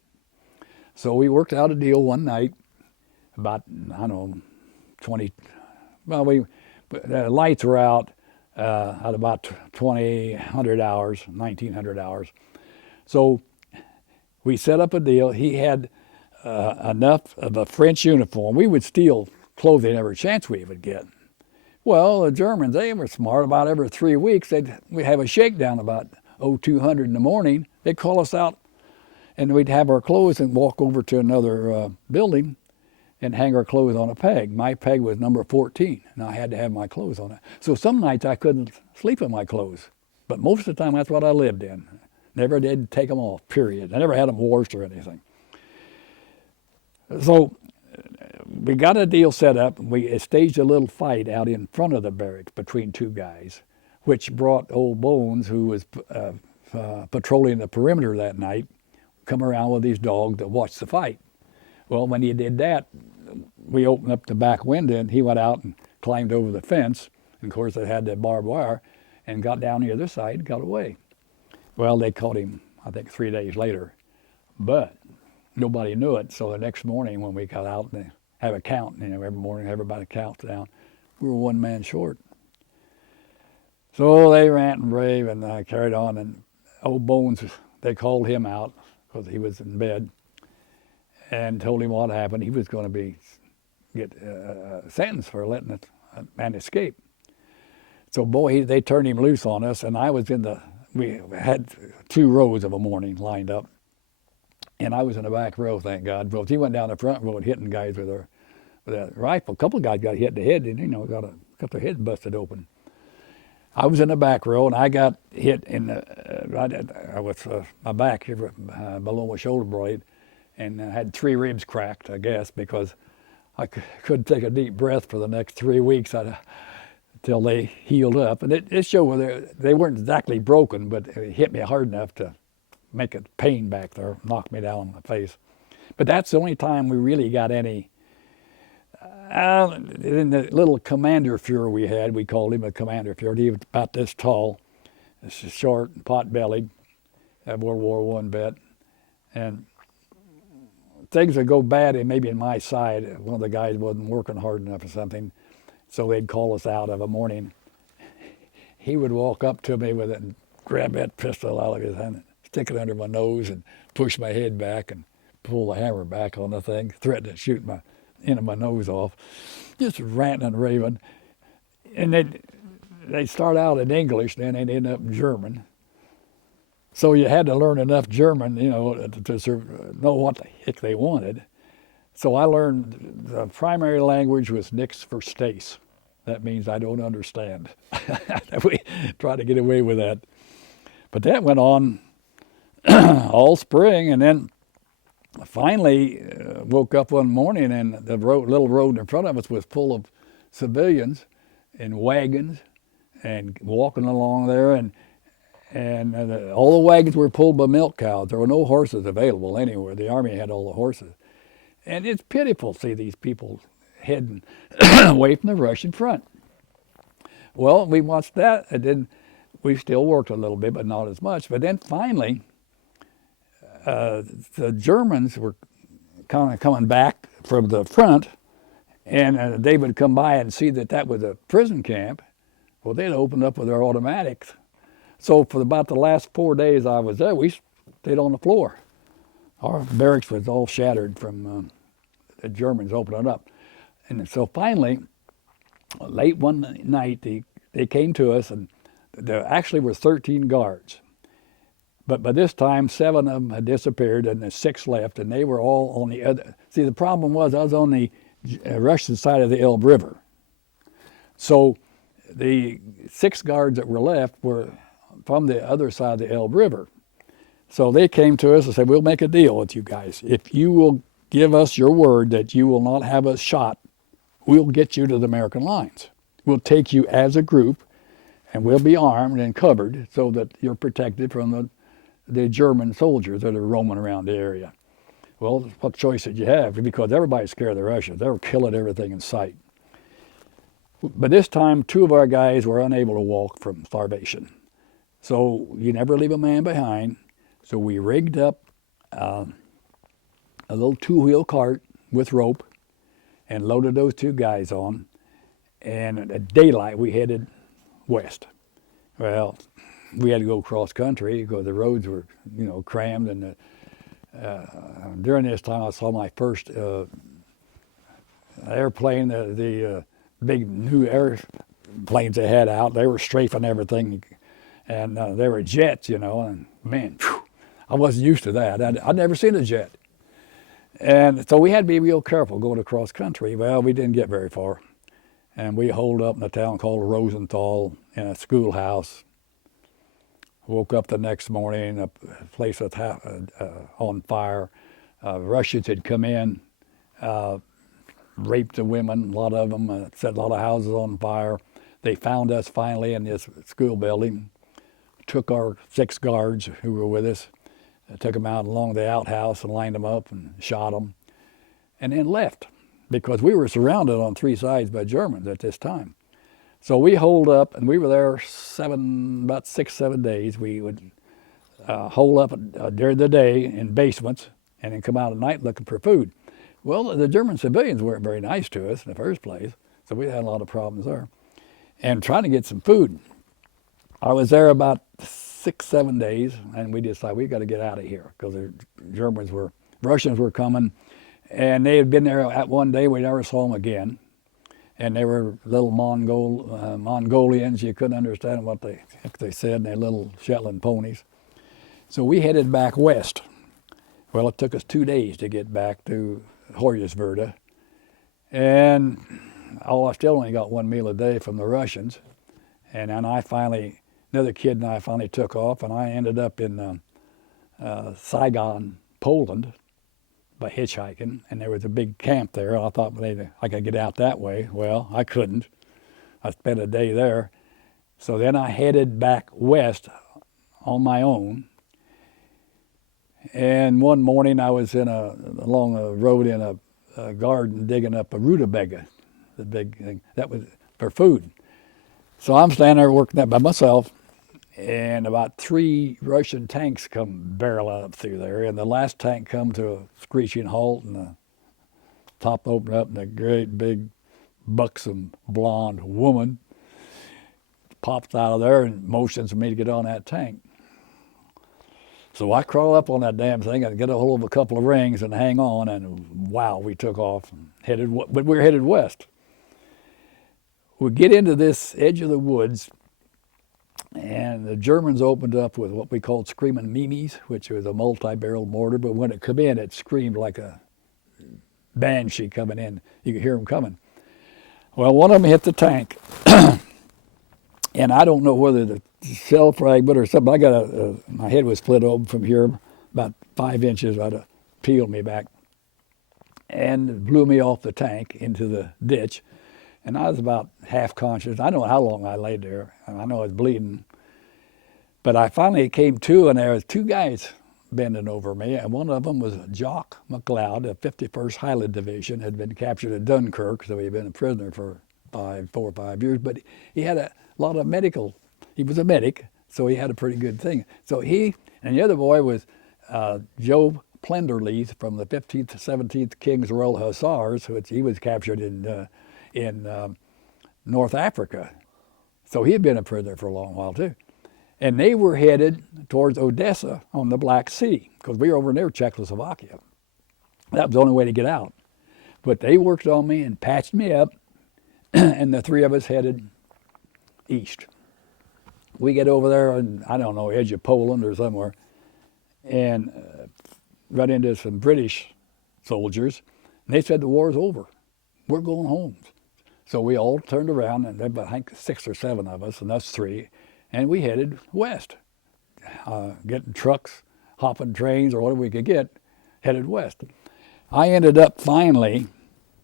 So we worked out a deal one night, about, I don't know, 20, well, the lights were out at about 2,000 hours, 1,900 hours. So we set up a deal. He had enough of a French uniform. We would steal clothing every chance we would get. Well, the Germans, they were smart. About every 3 weeks, we'd have a shakedown about 200 in the morning. They'd call us out, and we'd have our clothes and walk over to another building and hang our clothes on a peg. My peg was number 14, and I had to have my clothes on it. So some nights I couldn't sleep in my clothes, but most of the time that's what I lived in. Never did take them off, period. I never had them washed or anything. So we got a deal set up, and we staged a little fight out in front of the barracks between 2 guys, which brought old Bones, who was patrolling the perimeter that night, come around with his dog to watch the fight. Well, when he did that, we opened up the back window, and he went out and climbed over the fence. And of course, it had the barbed wire, and got down the other side and got away. Well, they caught him, I think, 3 days later, but nobody knew it. So the next morning, when we got out and have a count, every morning everybody counts down, we were 1 man short. So they rant and rave, and I carried on. And old Bones, they called him out because he was in bed, and told him what happened. He was going to get sentenced for letting a man escape. So boy, they turned him loose on us, and I was we had 2 rows of a morning lined up, and I was in the back row, thank God. But he went down the front row and hitting guys with a rifle. A couple of guys got hit in the head, and got their heads busted open. I was in the back row, and I got hit in with my back here, below my shoulder blade, and I had 3 ribs cracked, I guess, because I couldn't take a deep breath for the next 3 weeks until they healed up. And it showed they weren't exactly broken, but it hit me hard enough to make a pain back there, knock me down on my face. But that's the only time we really got any. In the little commander Fuhrer we had, we called him a commander Fuhrer. He was about this tall, short, pot-bellied, World War I vet. And things would go bad, and maybe in my side, one of the guys wasn't working hard enough or something, so they'd call us out of a morning. He would walk up to me with it and grab that pistol out of his hand, stick it under my nose, and push my head back and pull the hammer back on the thing, threaten to shoot my end of my nose off, just ranting and raving. And they'd start out in English, then they'd end up in German. So you had to learn enough German, to know what the heck they wanted. So I learned the primary language was nix verstays. That means I don't understand. We tried to get away with that. But that went on all spring, and then finally woke up one morning, and the little road in front of us was full of civilians in wagons and walking along there, and all the wagons were pulled by milk cows. There were no horses available anywhere. The Army had all the horses. And it's pitiful to see these people heading away from the Russian front. Well, we watched that, and then we still worked a little bit, but not as much. But then finally, the Germans were kind of coming back from the front, and they would come by and see that was a prison camp. Well, they'd open up with their automatics. So for about the last 4 days I was there, we stayed on the floor. Our barracks was all shattered from the Germans opening up. And so finally, late one night, they came to us, and there actually were 13 guards. But by this time, 7 of them had disappeared, and there's 6 left, and they were all on the other. See, the problem was I was on the Russian side of the Elbe River. So the 6 guards that were left were from the other side of the Elbe River. So they came to us and said, we'll make a deal with you guys. If you will give us your word that you will not have us shot, we'll get you to the American lines. We'll take you as a group, and we'll be armed and covered so that you're protected from the German soldiers that are roaming around the area. Well, what choice did you have? Because everybody's scared of the Russians. They were killing everything in sight. But this time, 2 of our guys were unable to walk from starvation. So you never leave a man behind. So we rigged up a little 2-wheel cart with rope and loaded those 2 guys on. And at daylight, we headed west. Well, we had to go cross country because the roads were, crammed. And during this time, I saw my first airplane, the big new airplanes they had out. They were strafing everything, and they were jets, and man, whew, I wasn't used to that. I'd never seen a jet. And so we had to be real careful going across country. Well, we didn't get very far. And we holed up in a town called Rosenthal in a schoolhouse. Woke up the next morning, a place was on fire. Russians had come in, raped the women, a lot of them, set a lot of houses on fire. They found us finally in this school building, took our 6 guards who were with us, took them out along the outhouse and lined them up and shot them, and then left because we were surrounded on 3 sides by Germans at this time. So we holed up, and we were there about 6-7 days. We would hole up during the day in basements and then come out at night looking for food. Well, the German civilians weren't very nice to us in the first place, so we had a lot of problems there. And trying to get some food. I was there about 6-7 days, and we decided we got to get out of here because the Russians were coming, and they had been there at one day. We never saw them again, and they were little Mongolians. You couldn't understand what they said, and their little Shetland ponies. So we headed back west. Well, it took us 2 days to get back to Hoyerswerda, and I still only got 1 meal a day from the Russians. And then another kid and I finally took off, and I ended up in Saigon, Poland, by hitchhiking. And there was a big camp there. I thought maybe I could get out that way. Well, I couldn't. I spent a day there. So then I headed back west on my own. And one morning I was along a road in a garden digging up a rutabaga, the big thing. That was for food. So I'm standing there working that by myself, and about 3 Russian tanks come barreling up through there, and the last tank come to a screeching halt, and the top opened up, and a great big buxom blonde woman pops out of there and motions for me to get on that tank. So I crawl up on that damn thing and get a hold of a couple of rings and hang on, and wow, we took off and but we were headed west. We get into this edge of the woods, and the Germans opened up with what we called screaming Mimis, which was a multi-barrel mortar, but when it come in, it screamed like a banshee coming in. You could hear them coming. Well, one of them hit the tank, and I don't know whether the shell fragment or something. I got my head was split open from here, about 5 inches. I'd have peeled me back, and it blew me off the tank into the ditch. And I was about half conscious. I don't know how long I laid there. I know I was bleeding. But I finally came to, and there was 2 guys bending over me, and one of them was Jock McLeod, of 51st Highland Division, had been captured at Dunkirk, so he'd been a prisoner for 4 or 5 years. But he had a lot of he was a medic, so he had a pretty good thing. So he, and the other boy was Joe Plenderleith from the 15th to 17th King's Royal Hussars, which he was captured in North Africa. So he had been a prisoner for a long while too. And they were headed towards Odessa on the Black Sea, because we were over near Czechoslovakia. That was the only way to get out. But they worked on me and patched me up, and the 3 of us headed east. We get over there on, I don't know, edge of Poland or somewhere, and run into some British soldiers, and they said the war's over. We're going home. So we all turned around, and there were, I think, 6 or 7 of us, and us 3, and we headed west, getting trucks, hopping trains or whatever we could get, headed west. I ended up finally,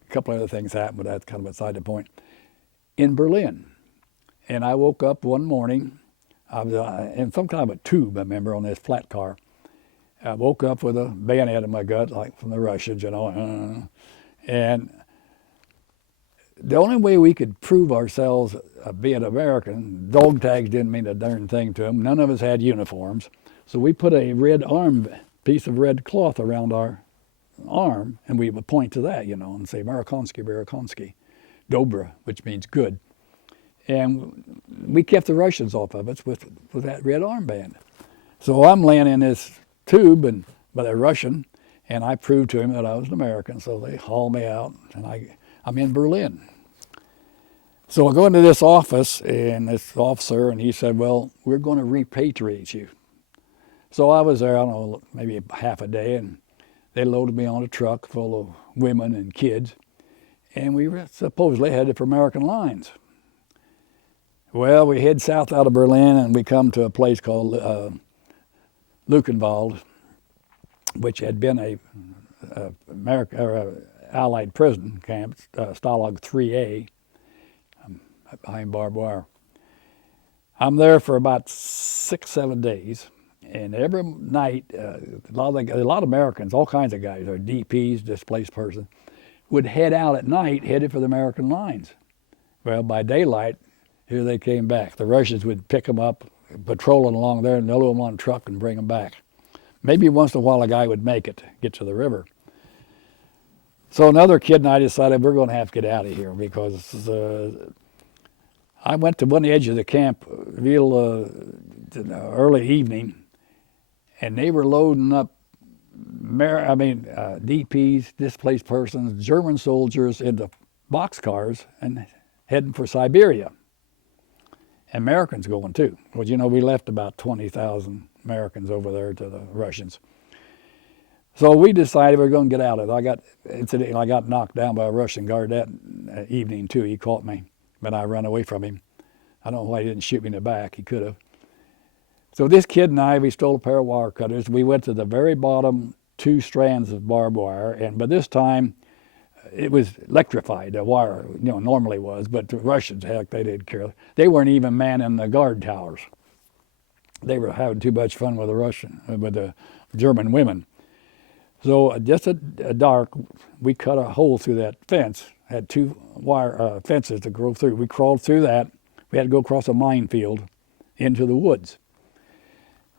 a couple other things happened, but that's kind of beside the point, in Berlin. And I woke up one morning, I was in some kind of a tube, I remember, on this flat car. I woke up with a bayonet in my gut, like from the Russians, you know. And the only way we could prove ourselves being American, dog tags didn't mean a darn thing to them. None of us had uniforms. So we put a red piece of red cloth around our arm, and we would point to that, you know, and say, Amerikansky, Amerikansky, Dobra, which means good. And we kept the Russians off of us with that red armband. So I'm laying in this tube and by a Russian, and I proved to him that I was an American. So they hauled me out, and I'm in Berlin. So I go into this office, and this officer, and he said, well, we're going to repatriate you. So I was there, I don't know, maybe half a day, and they loaded me on a truck full of women and kids, and we were supposedly headed for American lines. Well, we head south out of Berlin, and we come to a place called Luckenwald, which had been a Allied prison camp, Stalag 3A, behind barbed wire. I'm there for about 6-7 days, and every night, a lot of Americans, all kinds of guys, or DPs, displaced persons, would head out at night, headed for the American lines. Well, by daylight, here they came back. The Russians would pick them up, patrolling along there, and load them on a truck and bring them back. Maybe once in a while a guy would make it, get to the river. So another kid and I decided we're going to have to get out of here because I went to one edge of the camp real early evening, and they were loading up DPs, displaced persons, German soldiers into boxcars and heading for Siberia. Americans going too. Well, you know, we left about 20,000 Americans over there to the Russians. So we decided we were going to get out of it. I got knocked down by a Russian guard that evening too. He caught me, but I ran away from him. I don't know why he didn't shoot me in the back. He could have. So this kid and I, we stole a pair of wire cutters. We went to the very bottom 2 strands of barbed wire, and by this time, it was electrified, the wire, you know, normally was, but the Russians, heck, they didn't care. They weren't even manning the guard towers. They were having too much fun with the German women. So just at dark, we cut a hole through that fence, had 2 wire fences to go through. We crawled through that. We had to go across a minefield into the woods.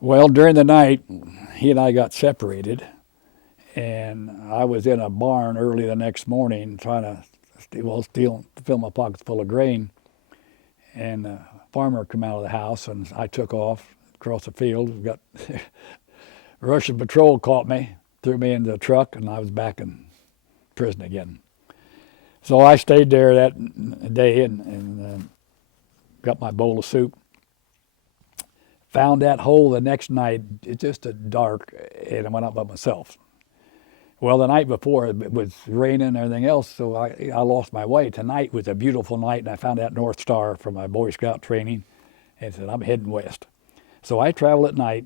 Well, during the night, he and I got separated, and I was in a barn early the next morning trying to fill my pockets full of grain, and a farmer came out of the house, and I took off across the field. Got Russian patrol caught me, threw me in the truck, and I was back in prison again. So I stayed there that day and got my bowl of soup. Found that hole the next night, it's just dark, and I went out by myself. Well, the night before it was raining and everything else, so I lost my way. Tonight was a beautiful night, and I found that North Star from my Boy Scout training and said, I'm heading west. So I traveled at night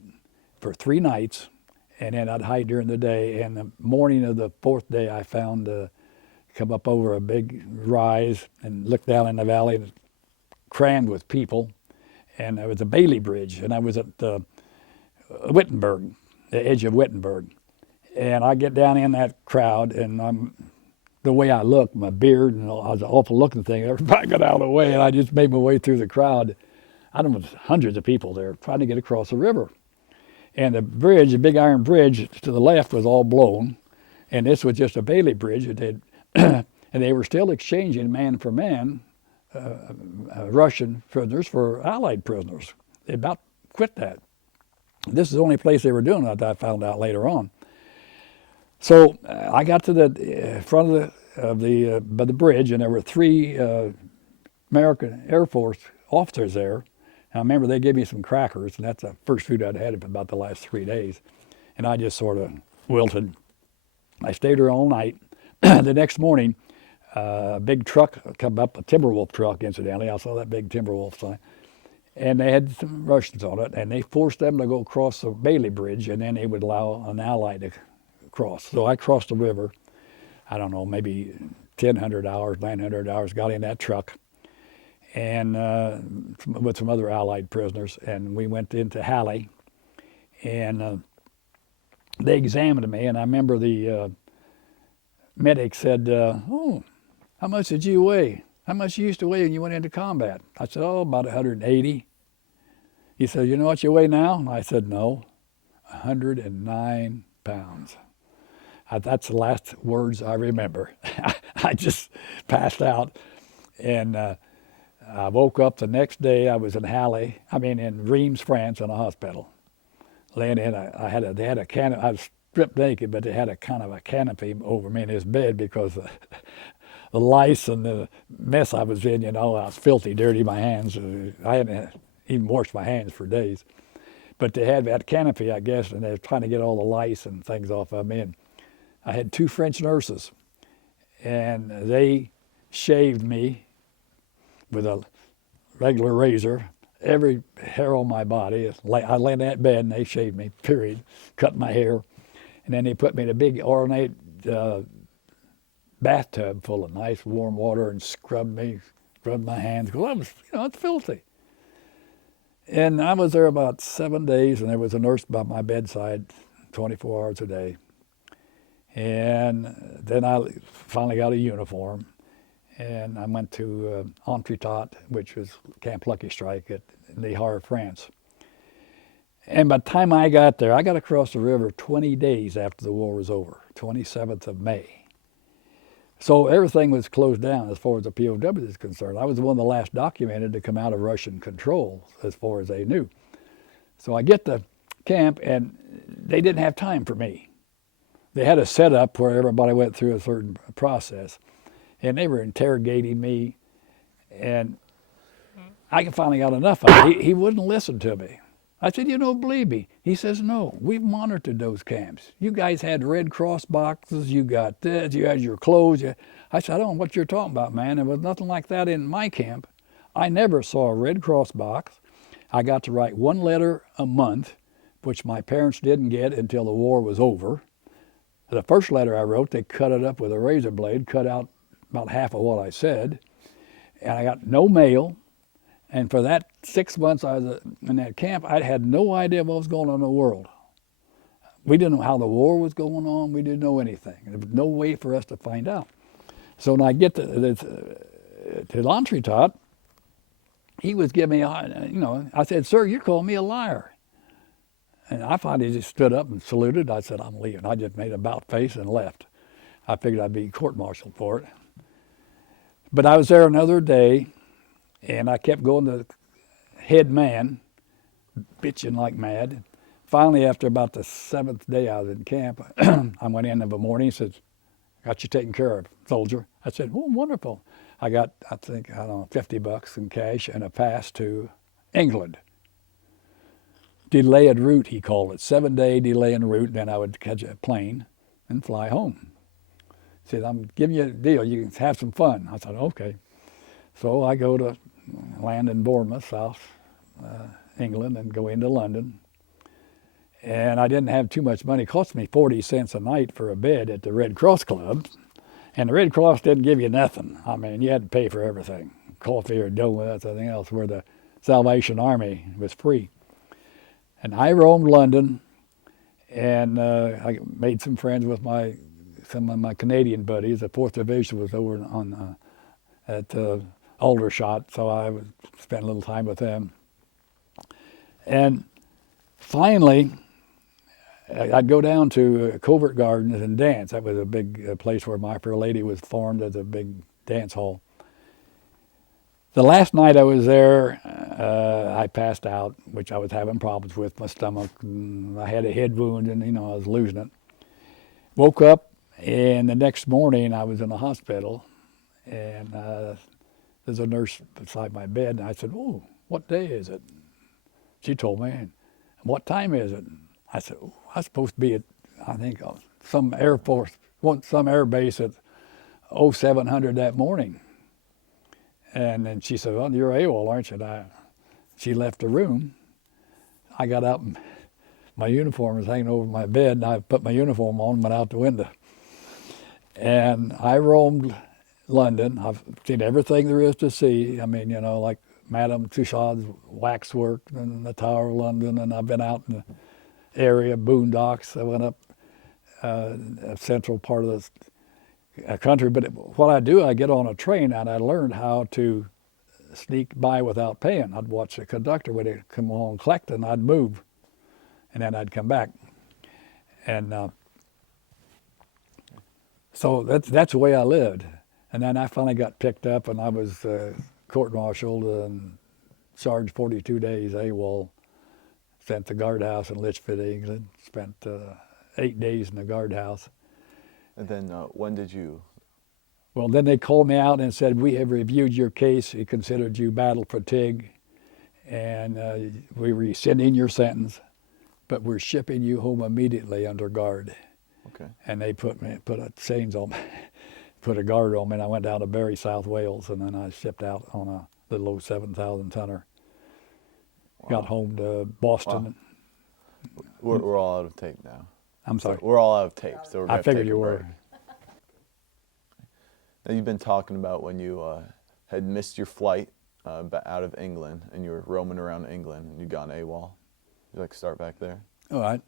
for 3 nights, and then I'd hike during the day. And the morning of the 4th day, I found come up over a big rise and looked down in the valley, and crammed with people. And there was a Bailey Bridge, and I was at Wittenberg, the edge of Wittenberg. And I get down in that crowd, and the way I look, my beard, and I was an awful looking thing. Everybody got out of the way, and I just made my way through the crowd. I don't know, hundreds of people there trying to get across the river. And the bridge, the big iron bridge to the left was all blown, and this was just a Bailey Bridge. And they were still exchanging man for man Russian prisoners for Allied prisoners. They about quit that. This is the only place they were doing that, I found out later on. So I got to the front of the bridge, and there were 3 American Air Force officers there. And I remember they gave me some crackers, and that's the first food I'd had for about the last 3 days. And I just sort of wilted. I stayed there all night. The next morning, a big truck come up, a Timberwolf truck, incidentally. I saw that big Timberwolf sign. and they had some Russians on it, and they forced them to go across the Bailey Bridge, and then they would allow an ally to cross. So I crossed the river, I don't know, maybe 1,000 hours, 900 hours, got in that truck, and with some other Allied prisoners, and we went into Halle, and they examined me, and I remember the medic said, "Oh, how much did you weigh? How much you used to weigh when you went into combat?" I said, "Oh, about 180. He said, "You know what you weigh now?" And I said, "No, 109 pounds." That's the last words I remember. I just passed out, and I woke up the next day. I was in in Reims, France, in a hospital, laying in. They had a canopy. I was stripped naked, but they had a kind of a canopy over me in this bed because the lice and the mess I was in. I was filthy, dirty. My hands. I hadn't even washed my hands for days. But they had that canopy, I guess, and they were trying to get all the lice and things off of me. And I had 2 French nurses, and they shaved me with a regular razor, every hair on my body. I lay in that bed, and they shaved me, period, cut my hair. And then they put me in a big ornate bathtub full of nice warm water and scrubbed my hands, because I was, it's filthy. And I was there about 7 days, and there was a nurse by my bedside 24 hours a day. And then I finally got a uniform, and I went to Montretat, which was Camp Lucky Strike in the Har, France. And by the time I got there, I got across the river 20 days after the war was over, 27th of May. So everything was closed down as far as the POW is concerned. I was one of the last documented to come out of Russian control as far as they knew. So I get to camp, and they didn't have time for me. They had a setup where everybody went through a certain process, and they were interrogating me, and I finally got enough of it. He wouldn't listen to me. I said, "You don't believe me?" He says, "No, we've monitored those camps. You guys had Red Cross boxes, you got this, you had your clothes." I said, "I don't know what you're talking about, man. There was nothing like that in my camp. I never saw a Red Cross box. I got to write 1 letter a month, which my parents didn't get until the war was over. The first letter I wrote, they cut it up with a razor blade, cut out about half of what I said, and I got no mail. And for that 6 months I was in that camp, I had no idea what was going on in the world. We didn't know how the war was going on. We didn't know anything. There was no way for us to find out. So when I get to Montretat, he was giving me, I said, "Sir, you're calling me a liar." And I finally just stood up and saluted. I said, "I'm leaving." I just made a about face and left. I figured I'd be court-martialed for it. But I was there another day, and I kept going to the head man, bitching like mad. Finally, after about the 7th day I was in camp, I went in the morning. He said, "Got you taken care of, soldier." I said, "Oh, wonderful." I got, I don't know, $50 in cash and a pass to England. Delayed route, he called it. 7-day delay en route, then I would catch a plane and fly home. He said, "I'm giving you a deal. You can have some fun." I said, "Okay." So I go to land in Bournemouth, South England, and go into London. And I didn't have too much money. It cost me 40 cents a night for a bed at the Red Cross Club. And the Red Cross didn't give you nothing. I mean, you had to pay for everything. Coffee or donuts, anything else, where the Salvation Army was free. And I roamed London, and I made some friends with some of my Canadian buddies. The 4th Division was over at Aldershot, so I would spend a little time with them. And finally, I'd go down to Covert Gardens and dance. That was a big place where My Fair Lady was formed as a big dance hall. The last night I was there, I passed out, which I was having problems with my stomach. And I had a head wound, and I was losing it. Woke up, and the next morning I was in the hospital, and there's a nurse beside my bed, and I said, "Oh, what day is it?" She told me. "And what time is it?" I said, "Oh, I was supposed to be at, I think, some Air Force, some air base at 0700 that morning." And then she said, "Well, you're AWOL, aren't you?" And she left the room. I got up and my uniform was hanging over my bed, and I put my uniform on and went out the window. And I roamed London. I've seen everything there is to see. I mean, like Madame Tussauds waxwork and the Tower of London, and I've been out in the area, boondocks. I went up a central part of the country. But what I do, I get on a train, and I learned how to sneak by without paying. I'd watch the conductor when he'd come along collecting, and I'd move, and then I'd come back. And so that's the way I lived. And then I finally got picked up, and I was court-martialed and charged 42 days AWOL, sent to guardhouse in Litchfield, England, spent 8 days in the guardhouse. And then when did you? Well, then they called me out and said, we have reviewed your case. We considered you battle fatigue, and we rescinding your sentence, but we're shipping you home immediately under guard. Okay. And they put a chains on me, put a guard on me, and I went down to Bury, South Wales, and then I shipped out on a little old 7,000 tonner. Wow. Got home to Boston. Wow. We're all out of tape now. I'm sorry. So we're all out of tape. So we're I figured you were. Now you've been talking about when you had missed your flight out of England, and you were roaming around England, and you'd gone AWOL. You'd like to start back there? All right.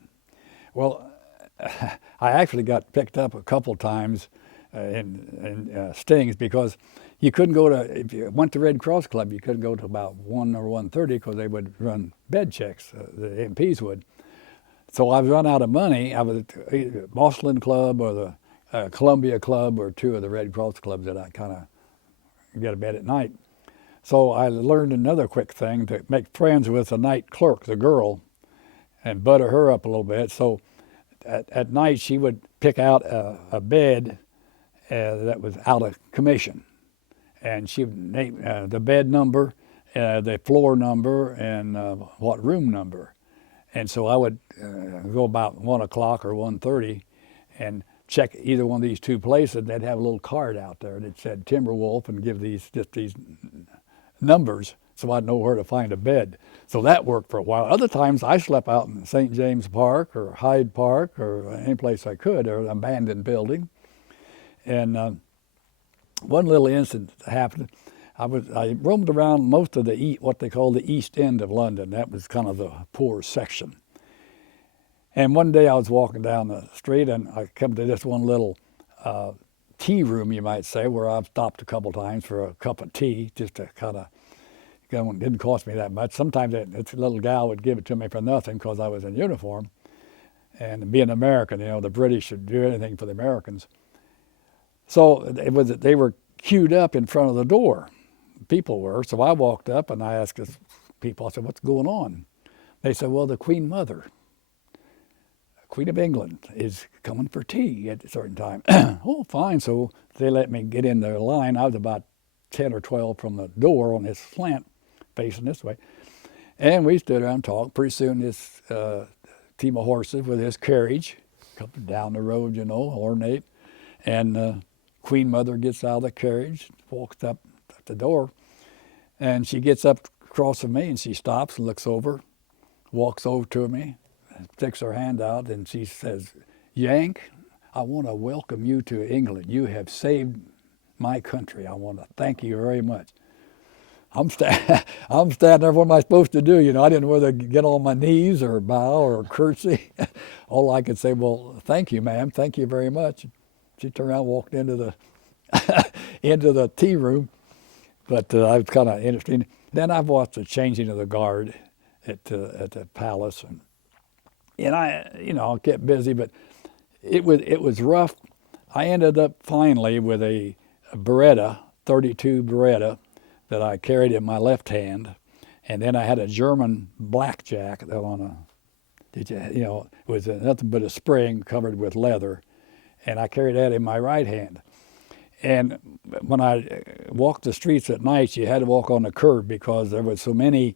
Well, I actually got picked up a couple times in stings, because you couldn't go to, if you went to Red Cross Club, you couldn't go to about 1 or 1:30 because they would run bed checks, the MPs would. So I was run out of money. I was at either Boston Club or the Columbia Club, or 2 of the Red Cross clubs that I kind of get a bed at night. So I learned another quick thing, to make friends with the night clerk, the girl, and butter her up a little bit. So at night she would pick out a bed that was out of commission, and she would name the bed number, the floor number, and what room number. And so I would go about 1 o'clock or 1:30 and check either one of these 2 places, and they'd have a little card out there that said Timberwolf, and give these numbers so I'd know where to find a bed. So that worked for a while. Other times I slept out in St. James Park or Hyde Park or any place I could, or an abandoned building. And one little incident happened. I roamed around most of what they call the East End of London. That was kind of the poor section. And one day I was walking down the street, and I come to this one little tea room, you might say, where I've stopped a couple times for a cup of tea, just to kind of, it didn't cost me that much. Sometimes this little gal would give it to me for nothing because I was in uniform. And being American, the British would do anything for the Americans. So they were queued up in front of the door. People were. So I walked up and I asked this people, I said, what's going on? They said, well, the Queen Mother, Queen of England, is coming for tea at a certain time. Oh, fine. So they let me get in their line. I was about 10 or 12 from the door on this slant facing this way. And we stood around and talked. Pretty soon this team of horses with his carriage coming down the road, ornate. And Queen Mother gets out of the carriage, walks up at the door, and she gets up across from me, and she stops and looks over, walks over to me, sticks her hand out, and she says, Yank, I want to welcome you to England. You have saved my country. I want to thank you very much. I'm standing there. What am I supposed to do? I didn't know whether to get on my knees or bow or curtsy. All I could say, well, thank you, ma'am. Thank you very much. She turned around and walked into the tea room. But I was kind of interested. Then I've watched the changing of the guard at the palace, and I kept busy, but it was rough. I ended up finally with a Beretta, 32 Beretta, that I carried in my left hand, and then I had a German blackjack it was nothing but a spring covered with leather, and I carried that in my right hand. And when I walked the streets at night, you had to walk on the curb because there were so many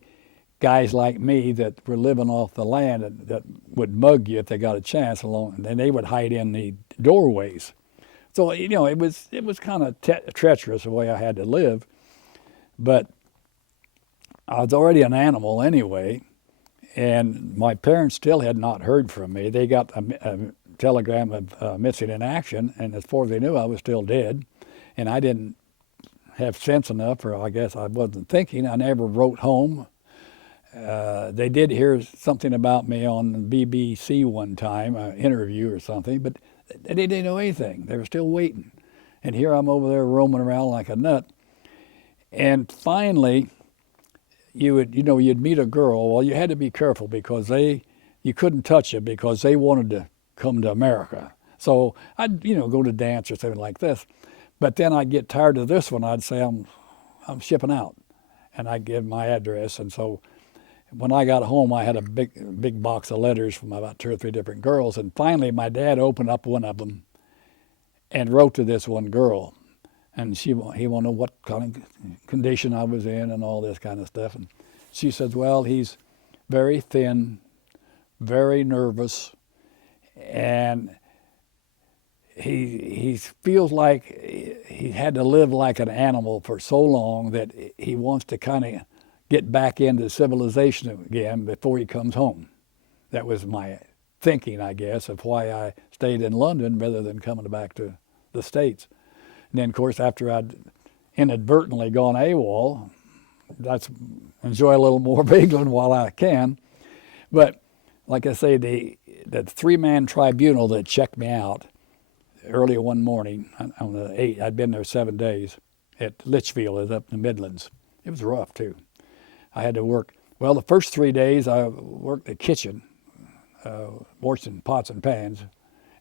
guys like me that were living off the land that would mug you if they got a chance along, and they would hide in the doorways. So it was kind of treacherous the way I had to live. But I was already an animal anyway, and my parents still had not heard from me. They got a telegram of missing in action, and as far as they knew, I was still dead. And I didn't have sense enough, or I guess I wasn't thinking. I never wrote home. They did hear something about me on BBC one time, an interview or something, but they didn't know anything. They were still waiting. And here I'm over there roaming around like a nut. And finally, you'd meet a girl. Well, you had to be careful because you couldn't touch it because they wanted to come to America. So I'd, go to dance or something like this. But then I'd get tired of this one. I'd say I'm shipping out, and I'd give my address. And so when I got home, I had a big box of letters from about 2 or 3 different girls. And finally, my dad opened up one of them and wrote to this one girl. And he wanted to know what kind of condition I was in and all this kind of stuff. And she says, well, he's very thin, very nervous, and he feels like he had to live like an animal for so long that he wants to kind of get back into civilization again before he comes home. That was my thinking, I guess, of why I stayed in London rather than coming back to the States. And then, of course, after I'd inadvertently gone AWOL, let's enjoy a little more of England while I can. But like I say, the 3-man tribunal that checked me out early one morning on the 8th, I'd been there 7 days at Litchfield, is up in the Midlands. It was rough too. I had to work. Well, the first 3 days I worked the kitchen, washing pots and pans,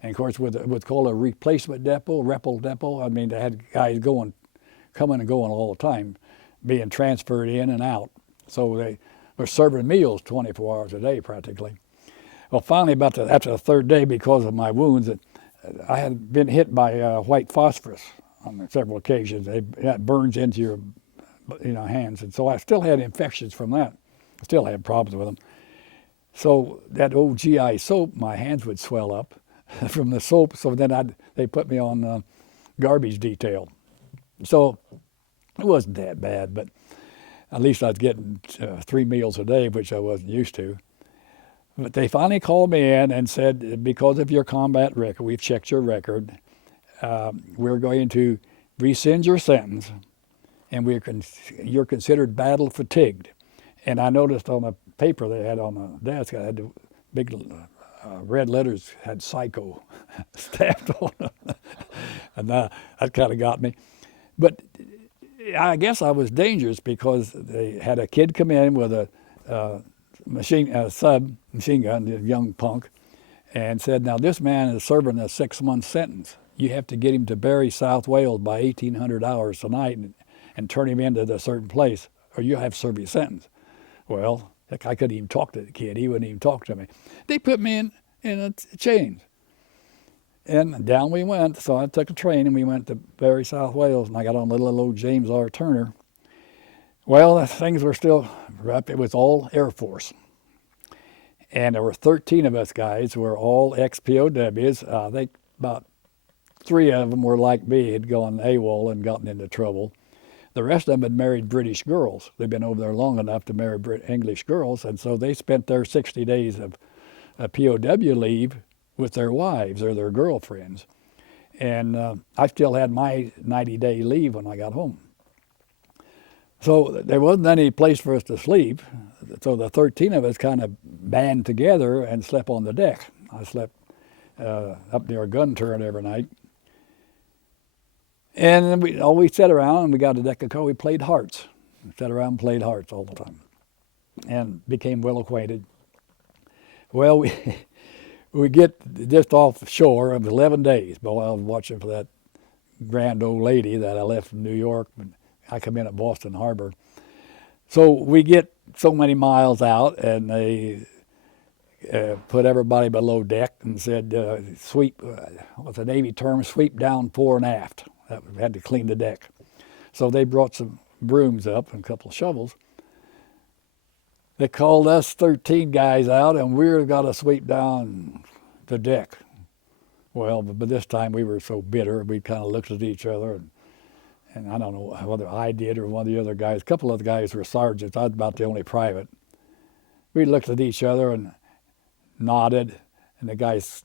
and of course with what's called a replacement depot, repel depot. I mean, they had guys coming and going all the time, being transferred in and out. So they were serving meals 24 hours a day practically. Well, finally, after the 3rd day, because of my wounds, I had been hit by white phosphorus on several occasions. That burns into your hands, and so I still had infections from that. I still had problems with them. So that old GI soap, my hands would swell up from the soap. So then they put me on garbage detail. So it wasn't that bad, but at least I was getting 3 meals a day, which I wasn't used to. But they finally called me in and said, because of your combat record, we've checked your record, we're going to rescind your sentence, and you're considered battle fatigued. And I noticed on the paper they had on the desk, I had the big red letters had psycho stamped on them. And that kind of got me. But I guess I was dangerous because they had a kid come in with a submachine gun, a young punk, and said, now this man is serving a 6-month sentence. You have to get him to Barry, South Wales by 1800 hours tonight and turn him into a certain place, or you'll have to serve your sentence. Well, I couldn't even talk to the kid. He wouldn't even talk to me. They put me in chains. And down we went. So I took a train and we went to Barry, South Wales, and I got on little old James R. Turner. Well, things were still rough. It was all Air Force. And there were 13 of us guys who were all ex-POWs. I think about 3 of them were like me, had gone AWOL and gotten into trouble. The rest of them had married British girls. They'd been over there long enough to marry English girls, and so they spent their 60 days of POW leave with their wives or their girlfriends. And I still had my 90-day leave when I got home. So there wasn't any place for us to sleep. So the 13 of us kind of band together and slept on the deck. I slept up near a gun turret every night. And then we sat around and we got a deck of cards. We played hearts. We sat around and played hearts all the time and became well acquainted. Well, we get just off shore of 11 days. Boy, I was watching for that grand old lady that I left from New York. I come in at Boston Harbor. So we get so many miles out, and they put everybody below deck and said, sweep, what's the Navy term, sweep down fore and aft. We had to clean the deck. So they brought some brooms up and a couple of shovels. They called us 13 guys out, and we got to sweep down the deck. Well, but this time we were so bitter, we kind of looked at each other and I don't know whether I did or one of the other guys. A couple of the guys were sergeants. I was about the only private. We looked at each other and nodded, and the guys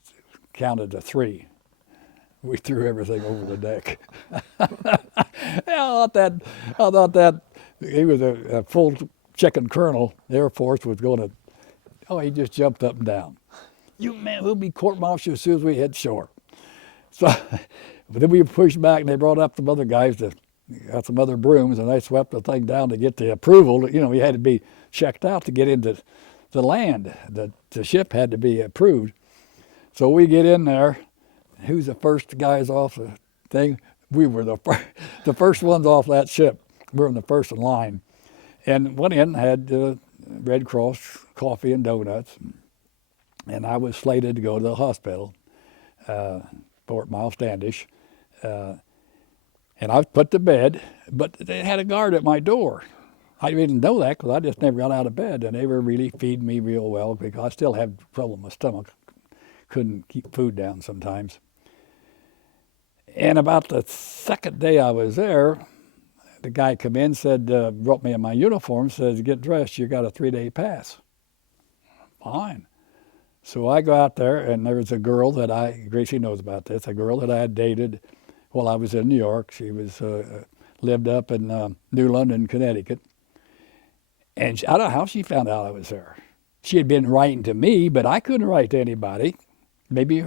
counted to 3. We threw everything over the deck. I thought that he was a full chicken colonel. The Air Force was going to, he just jumped up and down. You man, we'll be court-martialed as soon as we hit shore. So, but then we pushed back, and they brought up some other guys got some other brooms, and they swept the thing down to get the approval. You know, you had to be checked out to get into the land. The ship had to be approved. So we get in there. Who's the first guys off the thing? We were the first ones off that ship. We were in the first in line. And went in, had Red Cross coffee and donuts. And I was slated to go to the hospital, Fort Miles Standish. And I was put to bed, but they had a guard at my door. I didn't know that because I just never got out of bed. And they were really feeding me real well because I still had trouble with my stomach. Couldn't keep food down sometimes. And about the second day I was there, the guy come in, said, brought me in my uniform, says, get dressed, you got a 3-day pass. Fine. So I go out there, and there was a girl that Gracie knows about this, a girl that I had dated while I was in New York. She was lived up in New London, Connecticut. And I don't know how she found out I was there. She had been writing to me, but I couldn't write to anybody. Maybe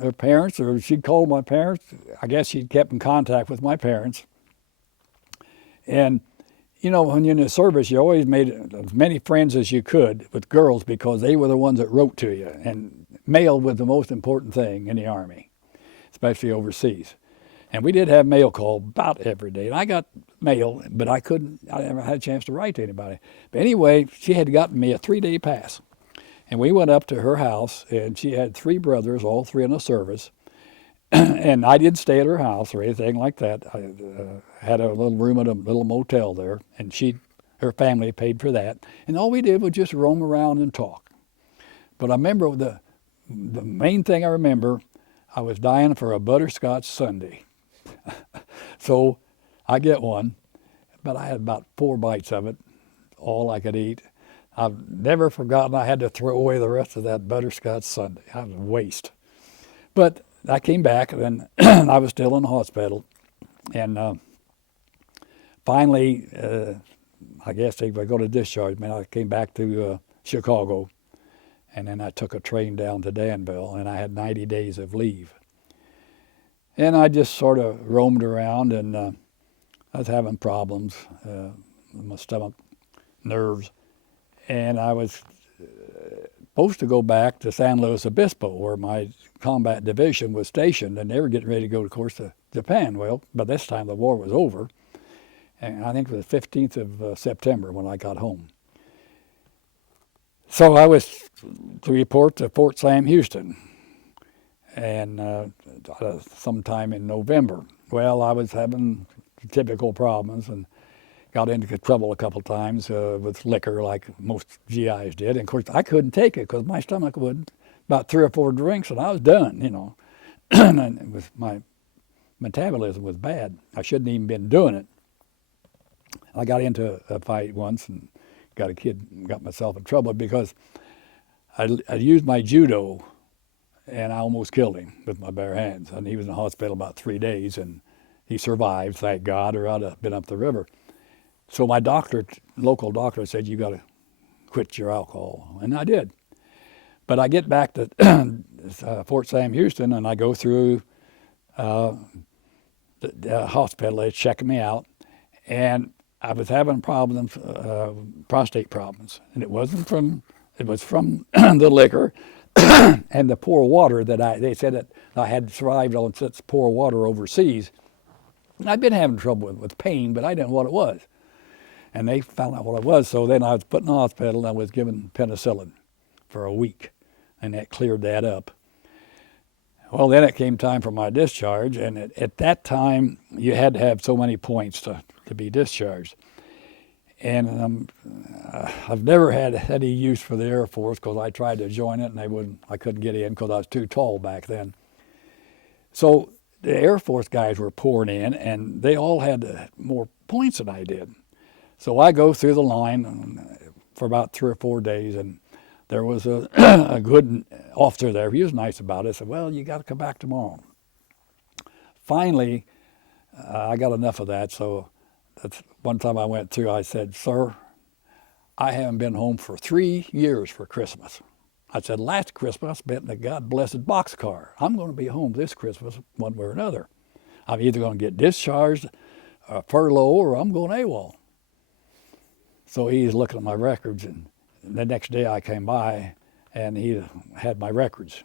her parents, or she'd called my parents. I guess she'd kept in contact with my parents. And, you know, when you're in the service, you always made as many friends as you could with girls because they were the ones that wrote to you. And mail was the most important thing in the Army, especially overseas. And we did have mail call about every day. And I got mail, but I never had a chance to write to anybody. But anyway, she had gotten me a 3-day pass. And we went up to her house, and she had 3 brothers, all 3 in the service. And I didn't stay at her house or anything like that. I had a little room at a little motel there, and her family paid for that. And all we did was just roam around and talk. But I remember the main thing I remember, I was dying for a butterscotch sundae. So I get one, but I had about 4 bites of it, all I could eat. I've never forgotten I had to throw away the rest of that butterscotch sundae. I was a waste. But I came back, and then I was still in the hospital. And finally, I guess they were going to discharge me. I came back to Chicago, and then I took a train down to Danville, and I had 90 days of leave. And I just sort of roamed around, and I was having problems with my stomach, nerves. And I was supposed to go back to San Luis Obispo, where my combat division was stationed, and they were getting ready to go, of course, to Japan. Well, by this time the war was over, and I think it was the 15th of September when I got home. So I was to report to Fort Sam Houston, and sometime in November. Well, I was having typical problems, and got into trouble a couple times with liquor like most GIs did. And of course, I couldn't take it because my stomach would, about 3 or 4 drinks and I was done, you know. And it was, my metabolism was bad. I shouldn't even been doing it. I got into a fight once and got myself in trouble because I used my judo and I almost killed him with my bare hands. And he was in the hospital about 3 days and he survived, thank God, or I'd have been up the river. So my local doctor said, you got to quit your alcohol. And I did. But I get back to Fort Sam Houston, and I go through the hospital. They check me out. And I was having problems, prostate problems. And it was from the liquor and the poor water they said that I had survived on such poor water overseas. And I'd been having trouble with pain, but I didn't know what it was. And they found out what it was, so then I was put in the hospital and I was given penicillin for a week, and that cleared that up. Well, then it came time for my discharge, and at that time, you had to have so many points to be discharged. And I've never had any use for the Air Force because I tried to join it, and I couldn't get in because I was too tall back then. So the Air Force guys were pouring in, and they all had more points than I did. So I go through the line for about 3 or 4 days, and there was a, a good officer there. He was nice about it. I said, well, you got to come back tomorrow. Finally, I got enough of that, so that's one time I went through, I said, sir, I haven't been home for 3 years for Christmas. I said, last Christmas I spent in a God-blessed boxcar. I'm going to be home this Christmas one way or another. I'm either going to get discharged, furlough, or I'm going AWOL. So he's looking at my records, and the next day I came by, and he had my records.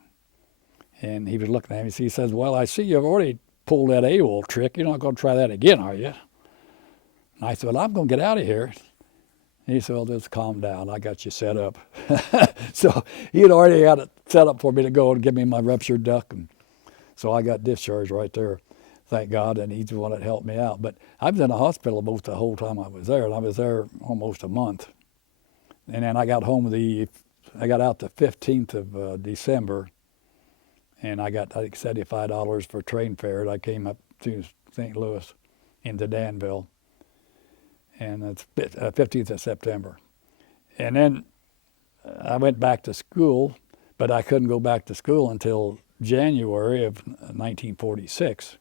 And he was looking at me, he says, well, I see you've already pulled that AWOL trick. You're not going to try that again, are you? And I said, well, I'm going to get out of here. And he said, well, just calm down. I got you set up. So he had already got it set up for me to go and give me my ruptured duct. And so I got discharged right there, thank God, and he's the one that helped me out. But I was in the hospital most the whole time I was there, and I was there almost a month. And then I got out the 15th of December, and I got, I think, $75 for train fare. And I came up to St. Louis into Danville, and that's 15th of September. And then I went back to school, but I couldn't go back to school until January of 1946.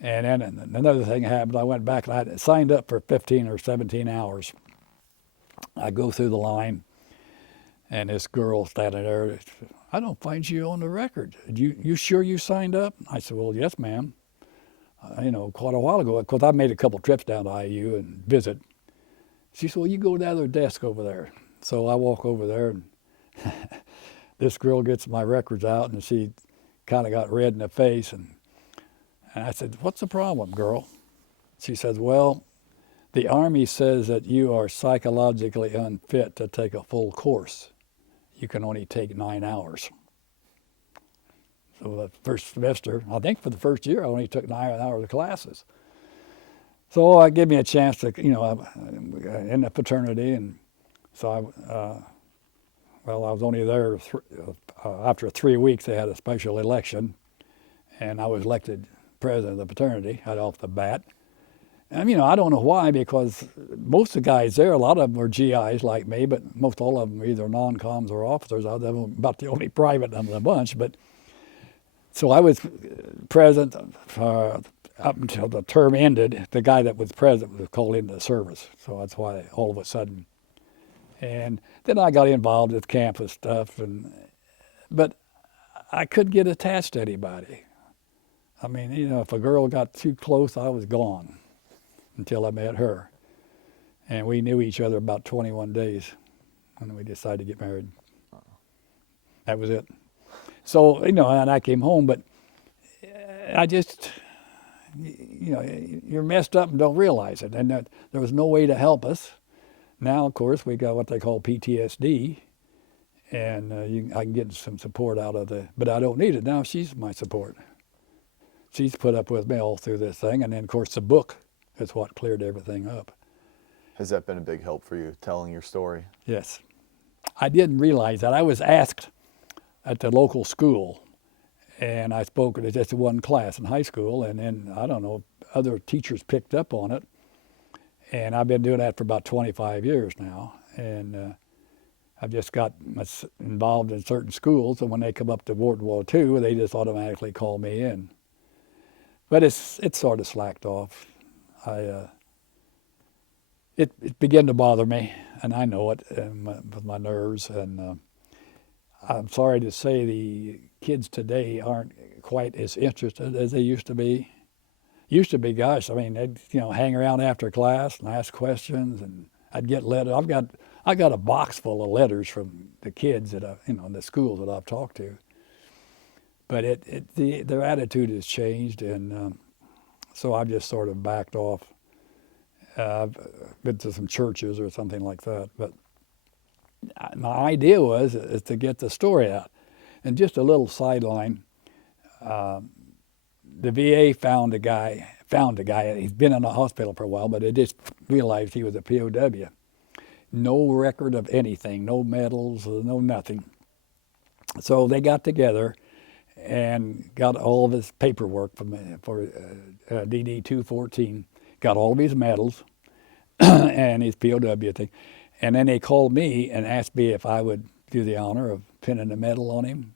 And then another thing happened. I went back and I signed up for 15 or 17 hours. I go through the line, and this girl standing there, I don't find you on the record. You sure you signed up? I said, well, yes, ma'am. Quite a while ago, because I made a couple trips down to IU and visit. She said, well, you go to the other desk over there. So I walk over there, and this girl gets my records out, and she kind of got red in the face. And I said, what's the problem, girl? She says, well, the Army says that you are psychologically unfit to take a full course. You can only take 9 hours. So the first semester, I think for the first year, I only took 9 hours of classes. So it gave me a chance to, in the fraternity, and so I was only there after 3 weeks. They had a special election, and I was elected president of the fraternity right off the bat. And I don't know why, because most of the guys there, a lot of them were GIs like me, but most all of them were either non-coms or officers. I was about the only private of the bunch, but. So I was president up until the term ended. The guy that was president was called into service, so that's why all of a sudden. And then I got involved with campus stuff, but I couldn't get attached to anybody. If a girl got too close, I was gone until I met her. And we knew each other about 21 days, and we decided to get married. That was it. So, and I came home, but I just, you're messed up and don't realize it. And there was no way to help us. Now, of course, we got what they call PTSD, and I can get some support out of but I don't need it. Now she's my support. She's put up with me all through this thing. And then, of course, the book is what cleared everything up. Has that been a big help for you, telling your story? Yes. I didn't realize that. I was asked at the local school, and I spoke at just one class in high school, and then, I don't know, other teachers picked up on it, and I've been doing that for about 25 years now, and I've just got involved in certain schools, and when they come up to World War II, they just automatically call me in. But it's sort of slacked off. It began to bother me, and I know it, with my nerves, and I'm sorry to say the kids today aren't quite as interested as they used to be. Used to be, gosh, they'd hang around after class and ask questions, and I'd get letters. I got a box full of letters from the kids that the schools that I've talked to. But their attitude has changed, and so I've just sort of backed off. I've been to some churches or something like that, but my idea is to get the story out. And just a little sideline, the VA found a guy, he's been in a hospital for a while, but they just realized he was a POW. No record of anything, no medals, no nothing. So they got together and got all of his paperwork for DD 214. Got all of his medals and his POW thing. And then they called me and asked me if I would do the honor of pinning a medal on him.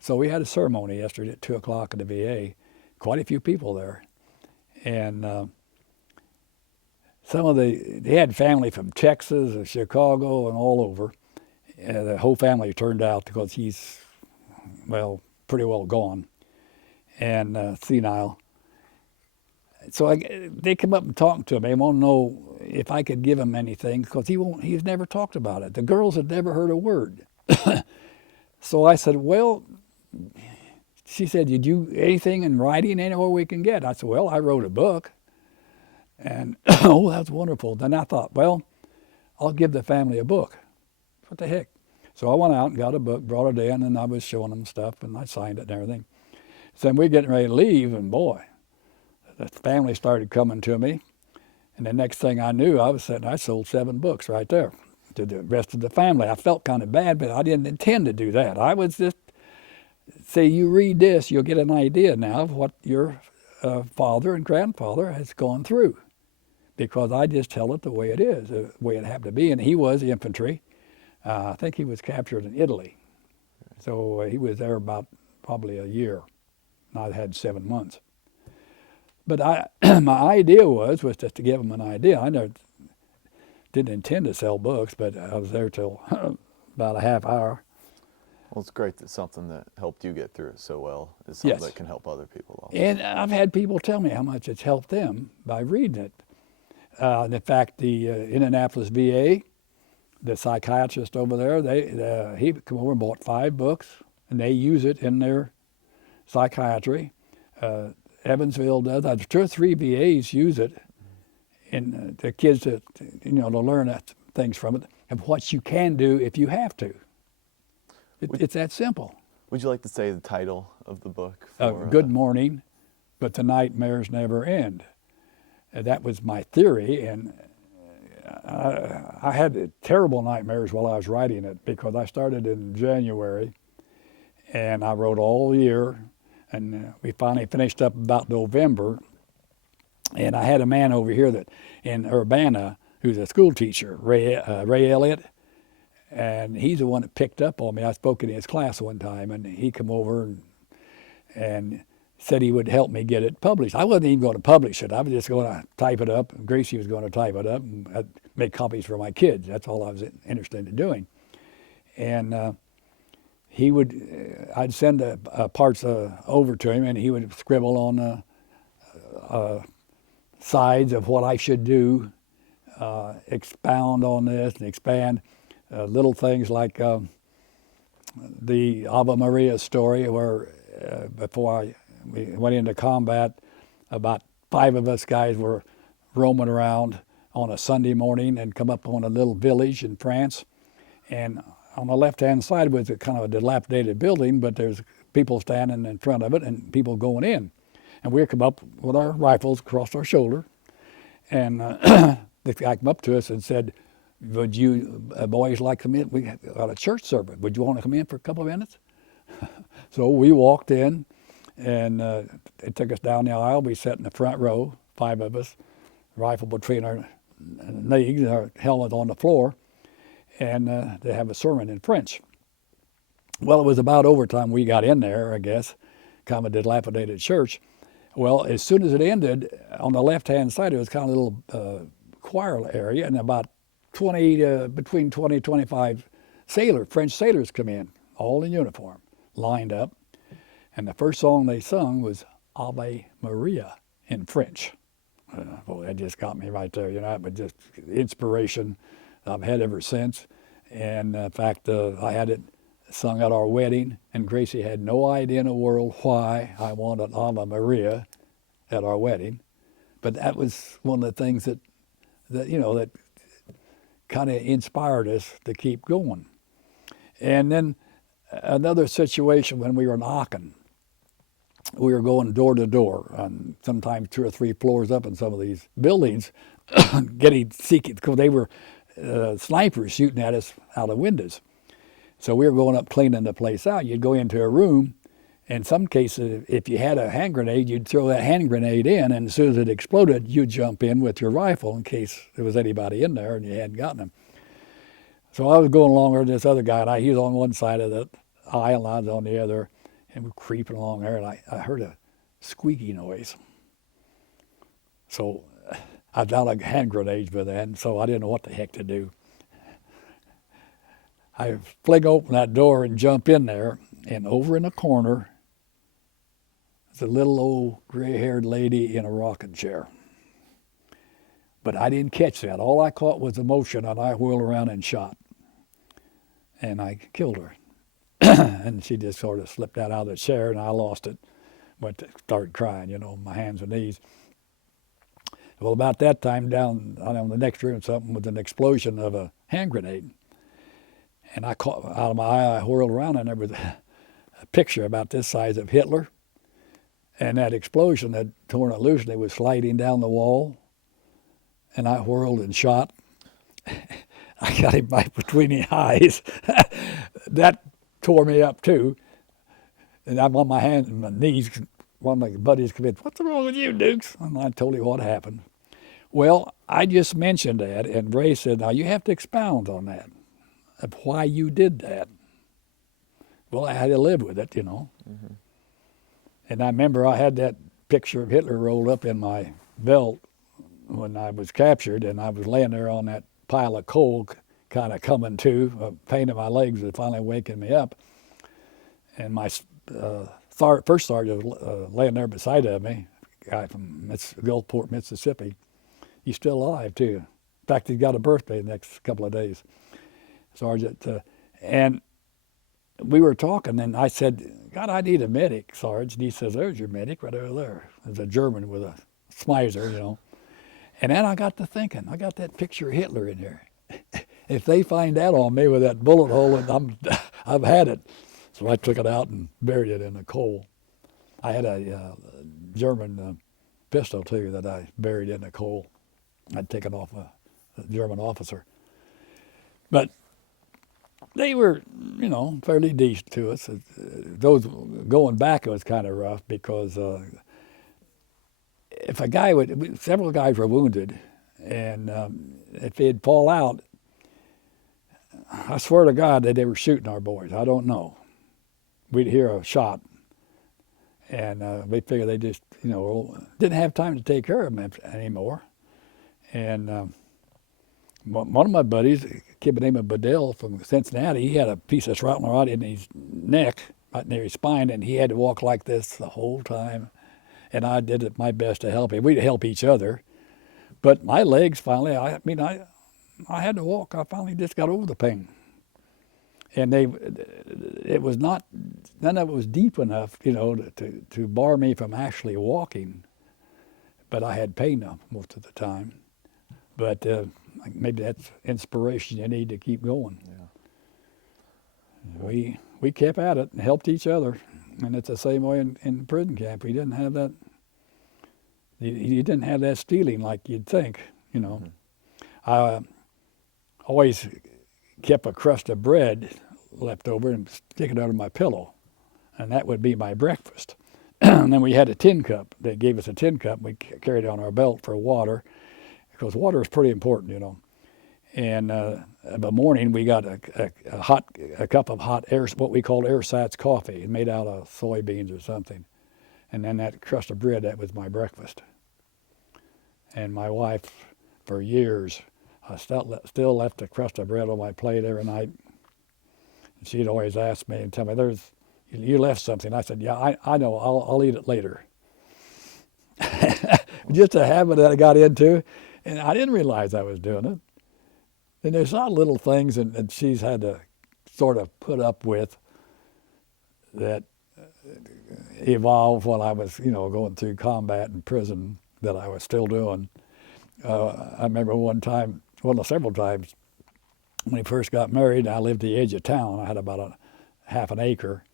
So we had a ceremony yesterday at 2 o'clock at the VA. Quite a few people there. And they had family from Texas and Chicago and all over. The whole family turned out because he's, well, pretty well gone and senile. So they come up and talk to me. They want to know if I could give him anything because he's never talked about it. The girls had never heard a word. So I said, well, she said, did you anything in writing anywhere we can get? I said, well, I wrote a book. And, oh, that's wonderful. Then I thought, well, I'll give the family a book. What the heck? So I went out and got a book, brought it in, and I was showing them stuff, and I signed it and everything. So then we're getting ready to leave, and boy, the family started coming to me. And the next thing I knew, I sold 7 books right there to the rest of the family. I felt kind of bad, but I didn't intend to do that. I was just, say, you read this, you'll get an idea now of what your father and grandfather has gone through. Because I just tell it the way it is, the way it happened to be. And he was infantry. I think he was captured in Italy. So he was there about probably a year. And I had 7 months. But my idea was just to give him an idea. I never didn't intend to sell books, but I was there till about a half hour. Well, it's great that something that helped you get through it so well is something Yes. that can help other people also. And I've had people tell me how much it's helped them by reading it. In fact, the Indianapolis VA, the psychiatrist over there, he come over and bought 5 books, and they use it in their psychiatry. Evansville does. 2 or 3 VAs use it, and the kids that to learn things from it, and what you can do if you have to. It's that simple. Would you like to say the title of the book? Good Morning, but the Nightmares Never End. That was my theory, and I had terrible nightmares while I was writing it because I started in January, and I wrote all year, and we finally finished up about November. And I had a man over here that in Urbana who's a school teacher, Ray Elliott, and he's the one that picked up on me. I spoke in his class one time, and he come over and said he would help me get it published. I wasn't even going to publish it. I was just going to type it up. Gracie was going to type it up and I'd make copies for my kids. That's all I was interested in doing. And I'd send parts over to him, and he would scribble on sides of what I should do, expound on this and expand little things like the Ave Maria story, where before we went into combat, about 5 of us guys were roaming around on a Sunday morning and come up on a little village in France. And on the left-hand side was a kind of a dilapidated building, but there's people standing in front of it and people going in. And we come up with our rifles across our shoulder. And the guy came up to us and said, would you boys like to come in? We got a church service. Would you want to come in for a couple of minutes? So we walked in, and it took us down the aisle. We sat in the front row, 5 of us, rifle between our knees, our helmet on the floor, and they have a sermon in French. Well, it was about overtime we got in there, I guess, kind of a dilapidated church. Well, as soon as it ended, on the left-hand side, it was kind of a little choir area, and about between 20 and 25 French sailors come in, all in uniform, lined up. And the first song they sung was Ave Maria in French. Boy, that just got me right there, but just inspiration I've had ever since. And in fact, I had it sung at our wedding, and Gracie had no idea in the world why I wanted Ave Maria at our wedding. But that was one of the things that kind of inspired us to keep going. And then another situation when we were in Aachen, we were going door to door, and sometimes 2 or 3 floors up in some of these buildings, seeking, because they were snipers shooting at us out of windows. So we were going up cleaning the place out. You'd go into a room, In some cases, if you had a hand grenade, you'd throw that hand grenade in, and as soon as it exploded, you'd jump in with your rifle in case there was anybody in there and you hadn't gotten them. So I was going along with this other guy, and he was on one side of the aisle, and I was on the other, and we're creeping along there, and I heard a squeaky noise. So I was out of hand grenades by then, so I didn't know what the heck to do. I fling open that door and jump in there, and over in the corner, there's a little old gray-haired lady in a rocking chair. But I didn't catch that. All I caught was the motion, and I whirled around and shot. And I killed her. And she just sort of slipped out of the chair, and I lost it. Started crying, you know, my hands and knees. Well, about that time, down in the next room, something was an explosion of a hand grenade. And I caught out of my eye, I whirled around, and there was a picture about this size of Hitler. And that explosion had torn it loose, and it was sliding down the wall. And I whirled and shot. I got him right between the eyes. That tore me up too. And I'm on my hands and my knees. One of my buddies came in, "What's wrong with you, Dukes?" And I told him what happened. Well, I just mentioned that, and Ray said, "Now you have to expound on that, of why you did that." Well, I had to live with it, you know. Mm-hmm. And I remember I had that picture of Hitler rolled up in my belt when I was captured, and I was laying there on that pile of coal, kind of coming to. Pain in my legs was finally waking me up. And my first sergeant was laying there beside of me, a guy from Gulfport, Mississippi. He's still alive, too. In fact, he's got a birthday the next couple of days, Sergeant. And we were talking, and I said, "God, I need a medic, Sarge." And he says, "There's your medic right over there." There's a German with a Smizer, you know. And then I got to thinking, I got that picture of Hitler in there. If they find that on me with that bullet hole, I've had it. So I took it out and buried it in the coal. I had a German pistol, too, that I buried in the coal. I'd taken off a German officer. But they were, you know, fairly decent to us. Those going back, it was kind of rough because if a guy several guys were wounded, and if they'd fall out, I swear to God that they were shooting our boys. I don't know. We'd hear a shot, and we figured they just, you know, didn't have time to take care of them anymore. And one of my buddies, a kid by the name of Bedell from Cincinnati, he had a piece of shrapnel right in his neck, right near his spine, and he had to walk like this the whole time. And I did my best to help him. We'd help each other. But my legs finally, I had to walk. I finally just got over the pain. And it was not, none of it was deep enough, you know, to bar me from actually walking. But I had pain most of the time. But maybe that's inspiration you need to keep going. Yeah. We kept at it and helped each other. And it's the same way in prison camp. We didn't have that. You didn't have that stealing like you'd think, you know. Mm-hmm. I always kept a crust of bread left over and stick it under my pillow, and that would be my breakfast. And then we had a tin cup. They gave us a tin cup. We carried it on our belt for water, because water is pretty important, you know. And in the morning, we got a cup of hot air, what we called ersatz coffee, made out of soybeans or something. And then that crust of bread, that was my breakfast. And my wife, for years, I still left a crust of bread on my plate every night. And she'd always ask me and tell me, "You left something." I said, "Yeah, I know. I'll eat it later." Just a habit that I got into, and I didn't realize I was doing it. And there's not little things that she's had to sort of put up with that evolved while I was, you know, going through combat and prison that I was still doing. I remember several times, when we first got married, I lived at the edge of town. I had about a half an acre.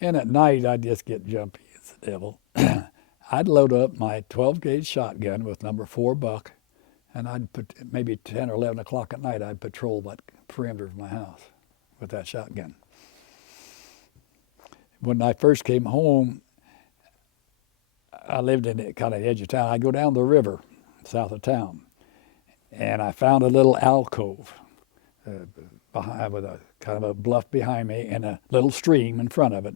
And at night, I'd just get jumpy as the devil. I'd load up my 12-gauge shotgun with number 4 buck, and I'd put maybe 10 or 11 o'clock at night, I'd patrol that perimeter of my house with that shotgun. when I first came home, I lived in the kind of edge of town. I go down the river south of town, and I found a little alcove behind, with a kind of a bluff behind me and a little stream in front of it.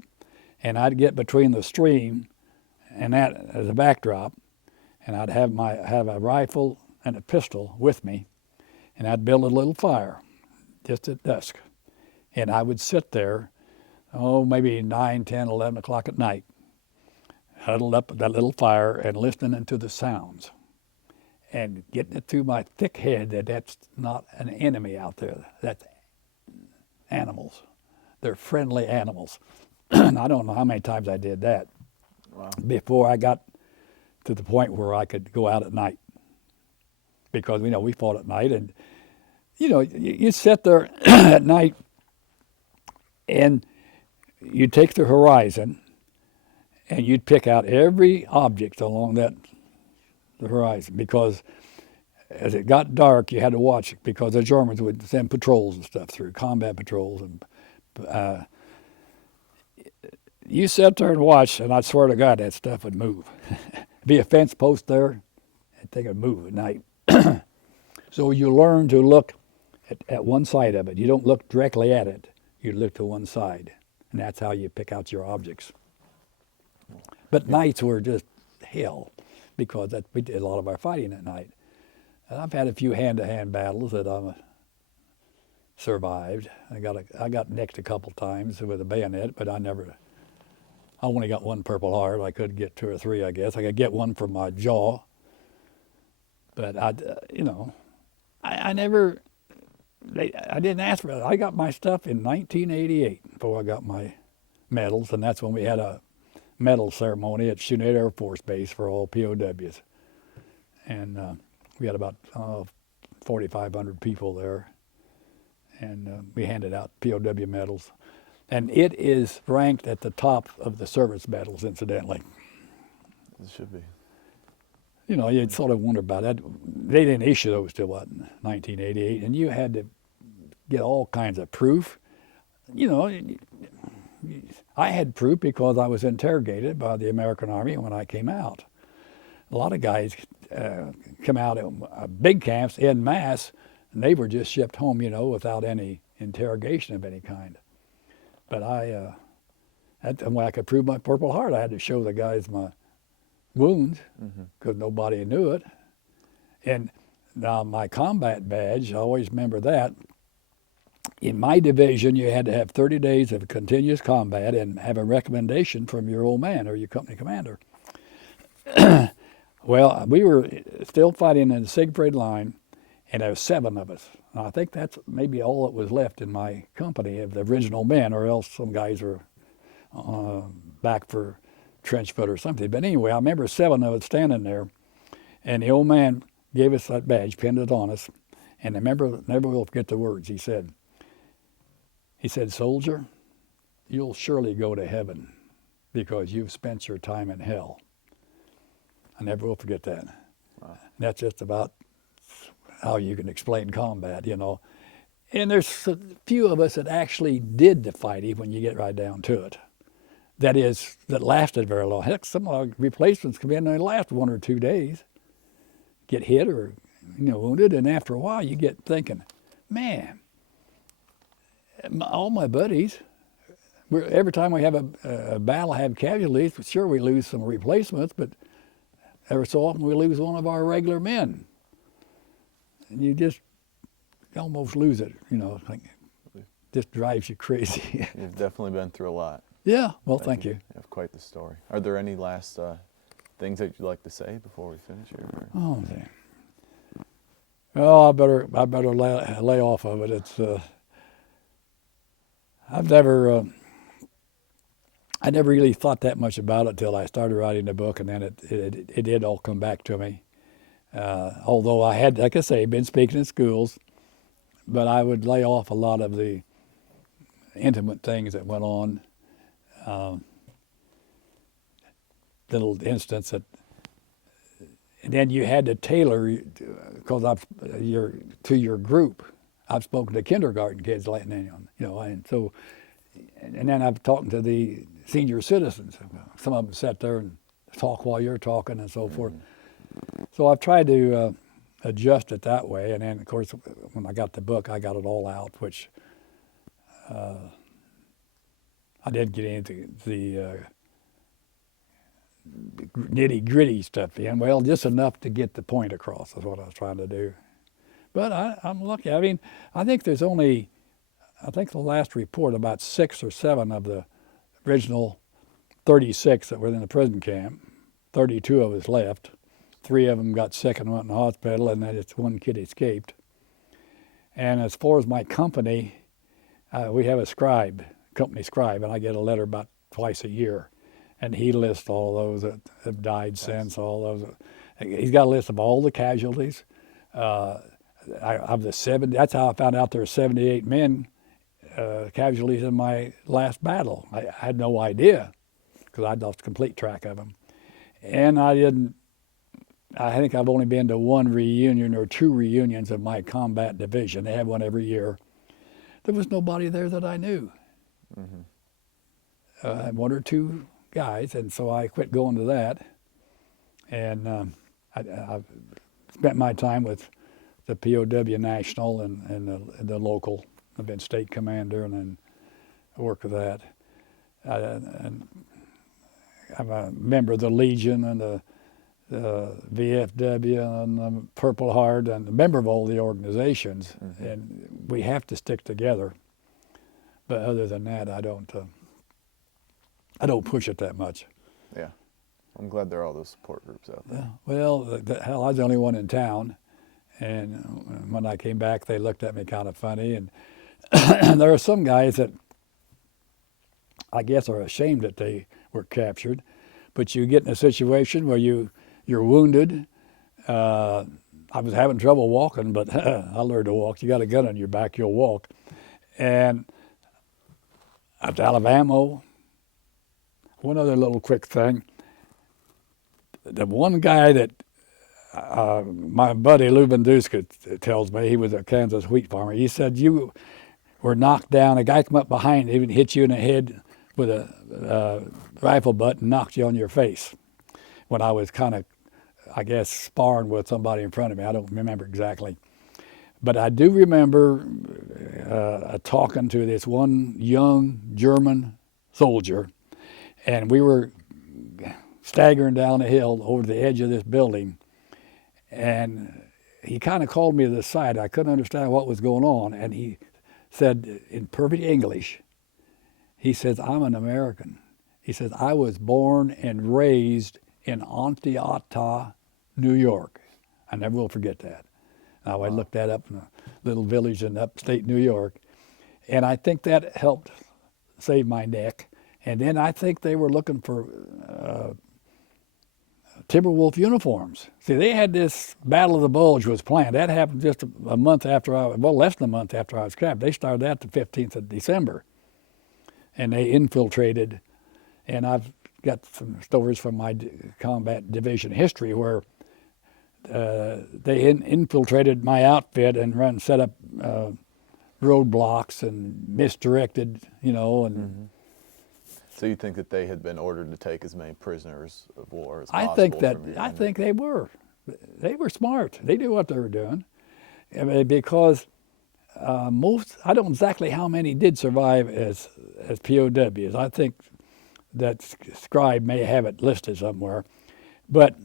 And I'd get between the stream and that as a backdrop, and I'd have a rifle and a pistol with me, and I'd build a little fire just at dusk. And I would sit there, maybe 9, 10, 11 o'clock at night, huddled up at that little fire and listening to the sounds and getting it through my thick head that that's not an enemy out there. That's animals. They're friendly animals. I don't know how many times I did that. Wow. Before I got to the point where I could go out at night. Because, we fought at night, and, you sit there at night and you'd take the horizon and you'd pick out every object along the horizon, because as it got dark, you had to watch it, because the Germans would send patrols and stuff through, combat patrols. And you sat there and watched, and I swear to God, that stuff would move. Be a fence post there, and they would move at night. So you learn to look at one side of it. You don't look directly at it. You look to one side, and that's how you pick out your objects. But nights were just hell, because we did a lot of our fighting at night. And I've had a few hand-to-hand battles that I survived. I got nicked a couple times with a bayonet, but I only got one Purple Heart. I could get 2 or 3, I guess. I could get one from my jaw. But I didn't ask for it. I got my stuff in 1988 before I got my medals, and that's when we had a medal ceremony at Chinook Air Force Base for all POWs. And we had about 4,500 people there, and we handed out POW medals. And it is ranked at the top of the service medals, incidentally. It should be. You'd sort of wonder about that. They didn't issue those till, 1988, and you had to get all kinds of proof. I had proof because I was interrogated by the American Army when I came out. A lot of guys come out in big camps en masse, and they were just shipped home, without any interrogation of any kind. But when I could prove my Purple Heart, I had to show the guys my wounds, because nobody knew it. And now my combat badge, I always remember that. In my division, you had to have 30 days of continuous combat and have a recommendation from your old man or your company commander. Well, we were still fighting in the Siegfried line, and there were 7 of us. And I think that's maybe all that was left in my company of the original men, or else some guys were back for trench foot or something. But anyway, I remember 7 of us standing there, and the old man gave us that badge, pinned it on us, and I never will forget the words. He said, "Soldier, you'll surely go to heaven because you've spent your time in hell." I never will forget that. Wow. That's just about how you can explain combat, And there's a few of us that actually did the fighting when you get right down to it. That lasted very long. Heck, some of our replacements come in and they last 1 or 2 days, get hit or wounded, and after a while you get thinking, man, all my buddies, every time we have a battle, have casualties. Sure, we lose some replacements, but every so often we lose one of our regular men. And you almost lose it, just drives you crazy. You've definitely been through a lot. Yeah, well, thank you. You have quite the story. Are there any last things that you'd like to say before we finish here? Oh, man. Well, I better lay off of it. It's I never really thought that much about it till I started writing the book, and then it did all come back to me. Although I had, like I say, been speaking in schools, but I would lay off a lot of the intimate things that went on. Little instance that, and then you had to tailor, because to your group. I've spoken to kindergarten kids, and so, and then I've talked to the senior citizens. Some of them sat there and talk while you're talking and so forth. So I've tried to adjust it that way. And then, of course, when I got the book, I got it all out, which I didn't get into the nitty-gritty stuff in. Well, just enough to get the point across is what I was trying to do. But I'm lucky. I mean, I think there's only, I think the last report, about 6 or 7 of the original 36 that were in the prison camp. 32 of us left. 3 of them got sick and went in the hospital, and then just 1 kid escaped. And as far as my company, we have a scribe, company scribe, and I get a letter about twice a year. And he lists all those that have died since, all those. He's got a list of all the casualties. Of the 70, that's how I found out there were 78 men casualties in my last battle. I had no idea because I'd lost complete track of them. And I think I've only been to 1 reunion or 2 reunions of my combat division. They have one every year. There was nobody there that I knew. Mm-hmm. 1 or 2 guys, and so I quit going to that. And I've spent my time with the POW National and the local. I've been state commander and then I work with that. And I'm a member of the Legion and the VFW and the Purple Heart and a member of all the organizations. Mm-hmm. And we have to stick together. But other than that, I don't push it that much. Yeah. I'm glad there are all those support groups out there. Well, hell, I was the only one in town. And when I came back, they looked at me kind of funny. And there are some guys that I guess are ashamed that they were captured. But you get in a situation where you're wounded. I was having trouble walking, but I learned to walk. You got a gun on your back, you'll walk. And I was out of ammo. One other little quick thing. The one guy that my buddy Lou Banduska tells me, he was a Kansas wheat farmer, he said you were knocked down, a guy come up behind you and hit you in the head with a rifle butt and knocked you on your face when I was kind of, I guess, sparring with somebody in front of me. I don't remember exactly. But I do remember talking to this one young German soldier, and we were staggering down a hill over the edge of this building, and he kind of called me to the side. I couldn't understand what was going on, and he said in perfect English, he says, "I'm an American." He says, "I was born and raised in Antioch, New York." I never will forget that. Now, I looked that up in a little village in upstate New York, and I think that helped save my neck. And then I think they were looking for Timberwolf uniforms. See, they had this Battle of the Bulge was planned. That happened just a month after less than a month after I was captured. They started that the 15th of December. And they infiltrated, and I've got some stories from my combat division history where they infiltrated my outfit and set up roadblocks and misdirected, and Mm-hmm. So you think that they had been ordered to take as many prisoners of war as I possible? think they were. They were smart. They knew what they were doing. I mean, because I don't know exactly how many did survive as POWs. I think that scribe may have it listed somewhere. But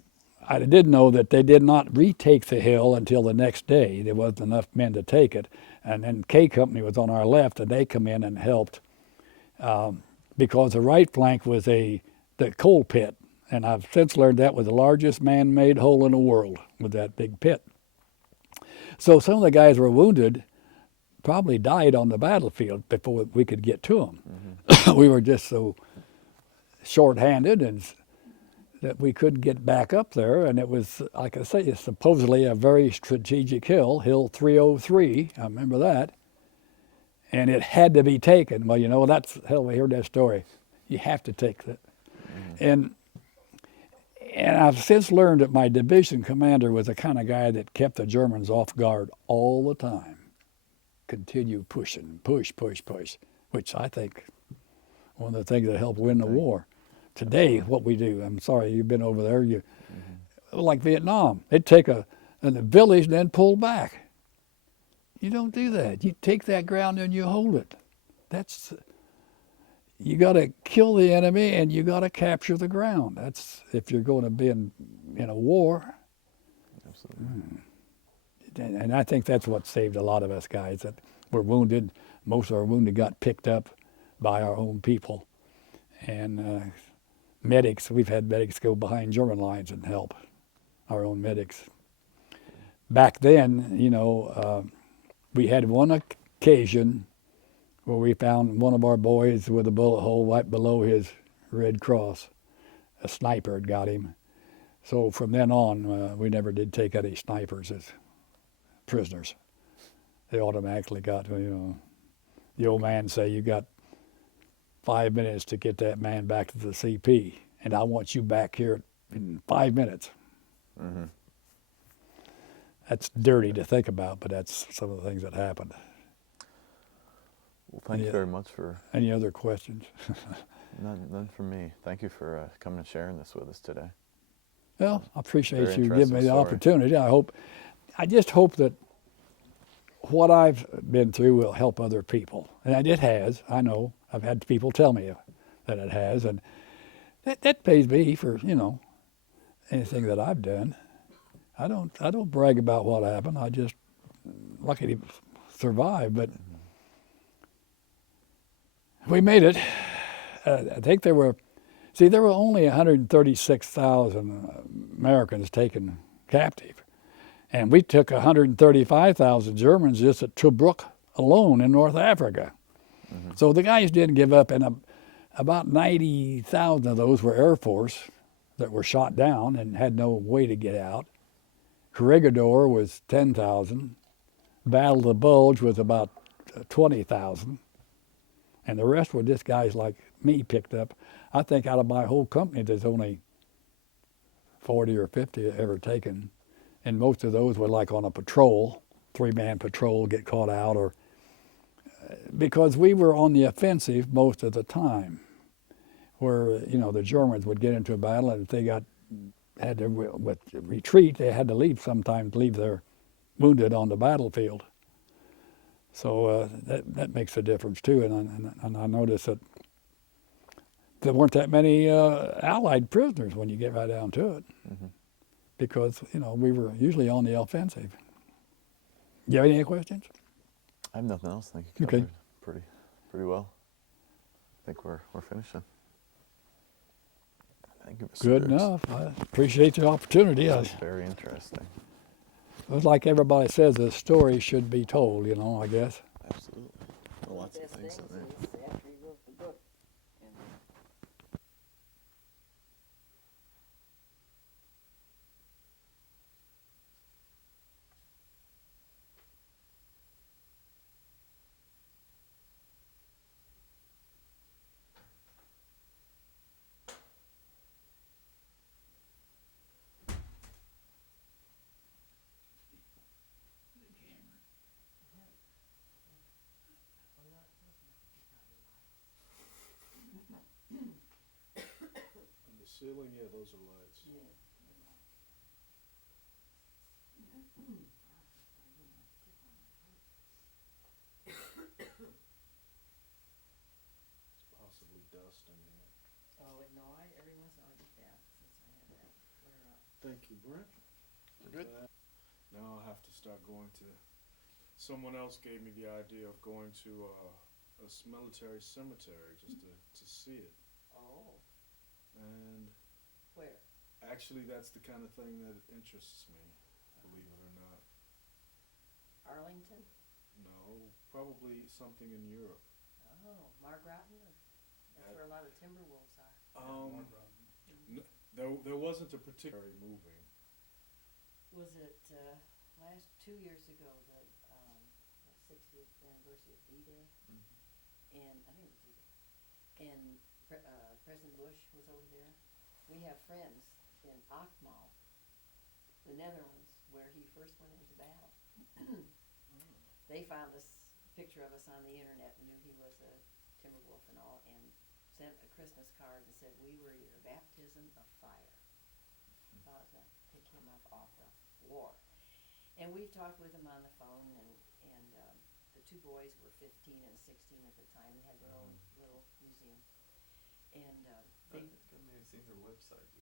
I did know that they did not retake the hill until the next day. There wasn't enough men to take it. And then K Company was on our left, and they come in and helped. Because the right flank was the coal pit, and I've since learned that was the largest man-made hole in the world with that big pit. So some of the guys were wounded, probably died on the battlefield before we could get to them. Mm-hmm. We were just so short-handed and that we couldn't get back up there, and it was, like I say, it's supposedly a very strategic hill, Hill 303, I remember that. And it had to be taken. Well, we heard that story. You have to take that. Mm-hmm. And I've since learned that my division commander was the kind of guy that kept the Germans off guard all the time. Continue pushing, push, which I think one of the things that helped win the war. Today, what we do, I'm sorry, you've been over there, like Vietnam, they'd take a village and then pull back. You don't do that. You take that ground and you hold it. You got to kill the enemy and you got to capture the ground. That's if you're going to be in a war. Absolutely. And I think that's what saved a lot of us guys that were wounded. Most of our wounded got picked up by our own people. And medics, we've had medics go behind German lines and help our own medics. Back then, we had one occasion where we found one of our boys with a bullet hole right below his Red Cross. A sniper had got him. So from then on, we never did take any snipers as prisoners. They automatically got, the old man say, you got 5 minutes to get that man back to the CP, and I want you back here in 5 minutes. Mm-hmm. That's dirty to think about, but that's some of the things that happened. Well, thank you very much for... Any other questions? None from me. Thank you for coming and sharing this with us today. Well, I appreciate Very you giving me the interesting opportunity. I just hope that what I've been through will help other people. And it has, I know. I've had people tell me that it has, and that pays me for, anything that I've done. I don't brag about what happened. I just lucky to survive, but we made it. I think there were only 136,000 Americans taken captive, and we took 135,000 Germans just at Tobruk alone in North Africa. Mm-hmm. So the guys didn't give up, and about 90,000 of those were Air Force that were shot down and had no way to get out. Corregidor was 10,000. Battle of the Bulge was about 20,000. And the rest were just guys like me picked up. I think out of my whole company, there's only 40 or 50 ever taken. And most of those were like on a patrol, 3-man patrol, get caught out, or because we were on the offensive most of the time, where the Germans would get into a battle, and if they had to retreat, they had to sometimes leave their wounded on the battlefield. So that makes a difference too, and I noticed that there weren't that many Allied prisoners when you get right down to it, because we were usually on the offensive. You have any questions? I have nothing else. I think you covered pretty well. I think we're finishing. Thank you, Mr. Good Dukes. enough. I appreciate the opportunity. That's very interesting. It's like everybody says, a story should be told, I guess. Absolutely. Well, lots of things in there. After he wrote the book. Ceiling, yeah, those are lights. It's possibly dust in here. Oh, no, every once in a while I get that, since I had that flare up. Thank you, Brent. We're good. Now I'll have to start going to, someone else gave me the idea of going to a military cemetery just to see it. Oh, And where? actually that's the kind of thing that interests me, believe it or not. Arlington? No, probably something in Europe. Oh, Margraten? That's where a lot of timber wolves are. There wasn't a particular moving. Was it last 2 years ago, the 60th anniversary of D-Day? And I think it was D-Day. And President Bush was over there. We have friends in Akmal, the Netherlands, where he first went into battle. They found this picture of us on the internet and knew he was a timber wolf and all, and sent a Christmas card and said, "We were your baptism of fire." I thought that pick him up off the floor. And we've talked with him on the phone, and the two boys were 15 and 16 at the time. They had their own little museum. And I think I may have seen their website.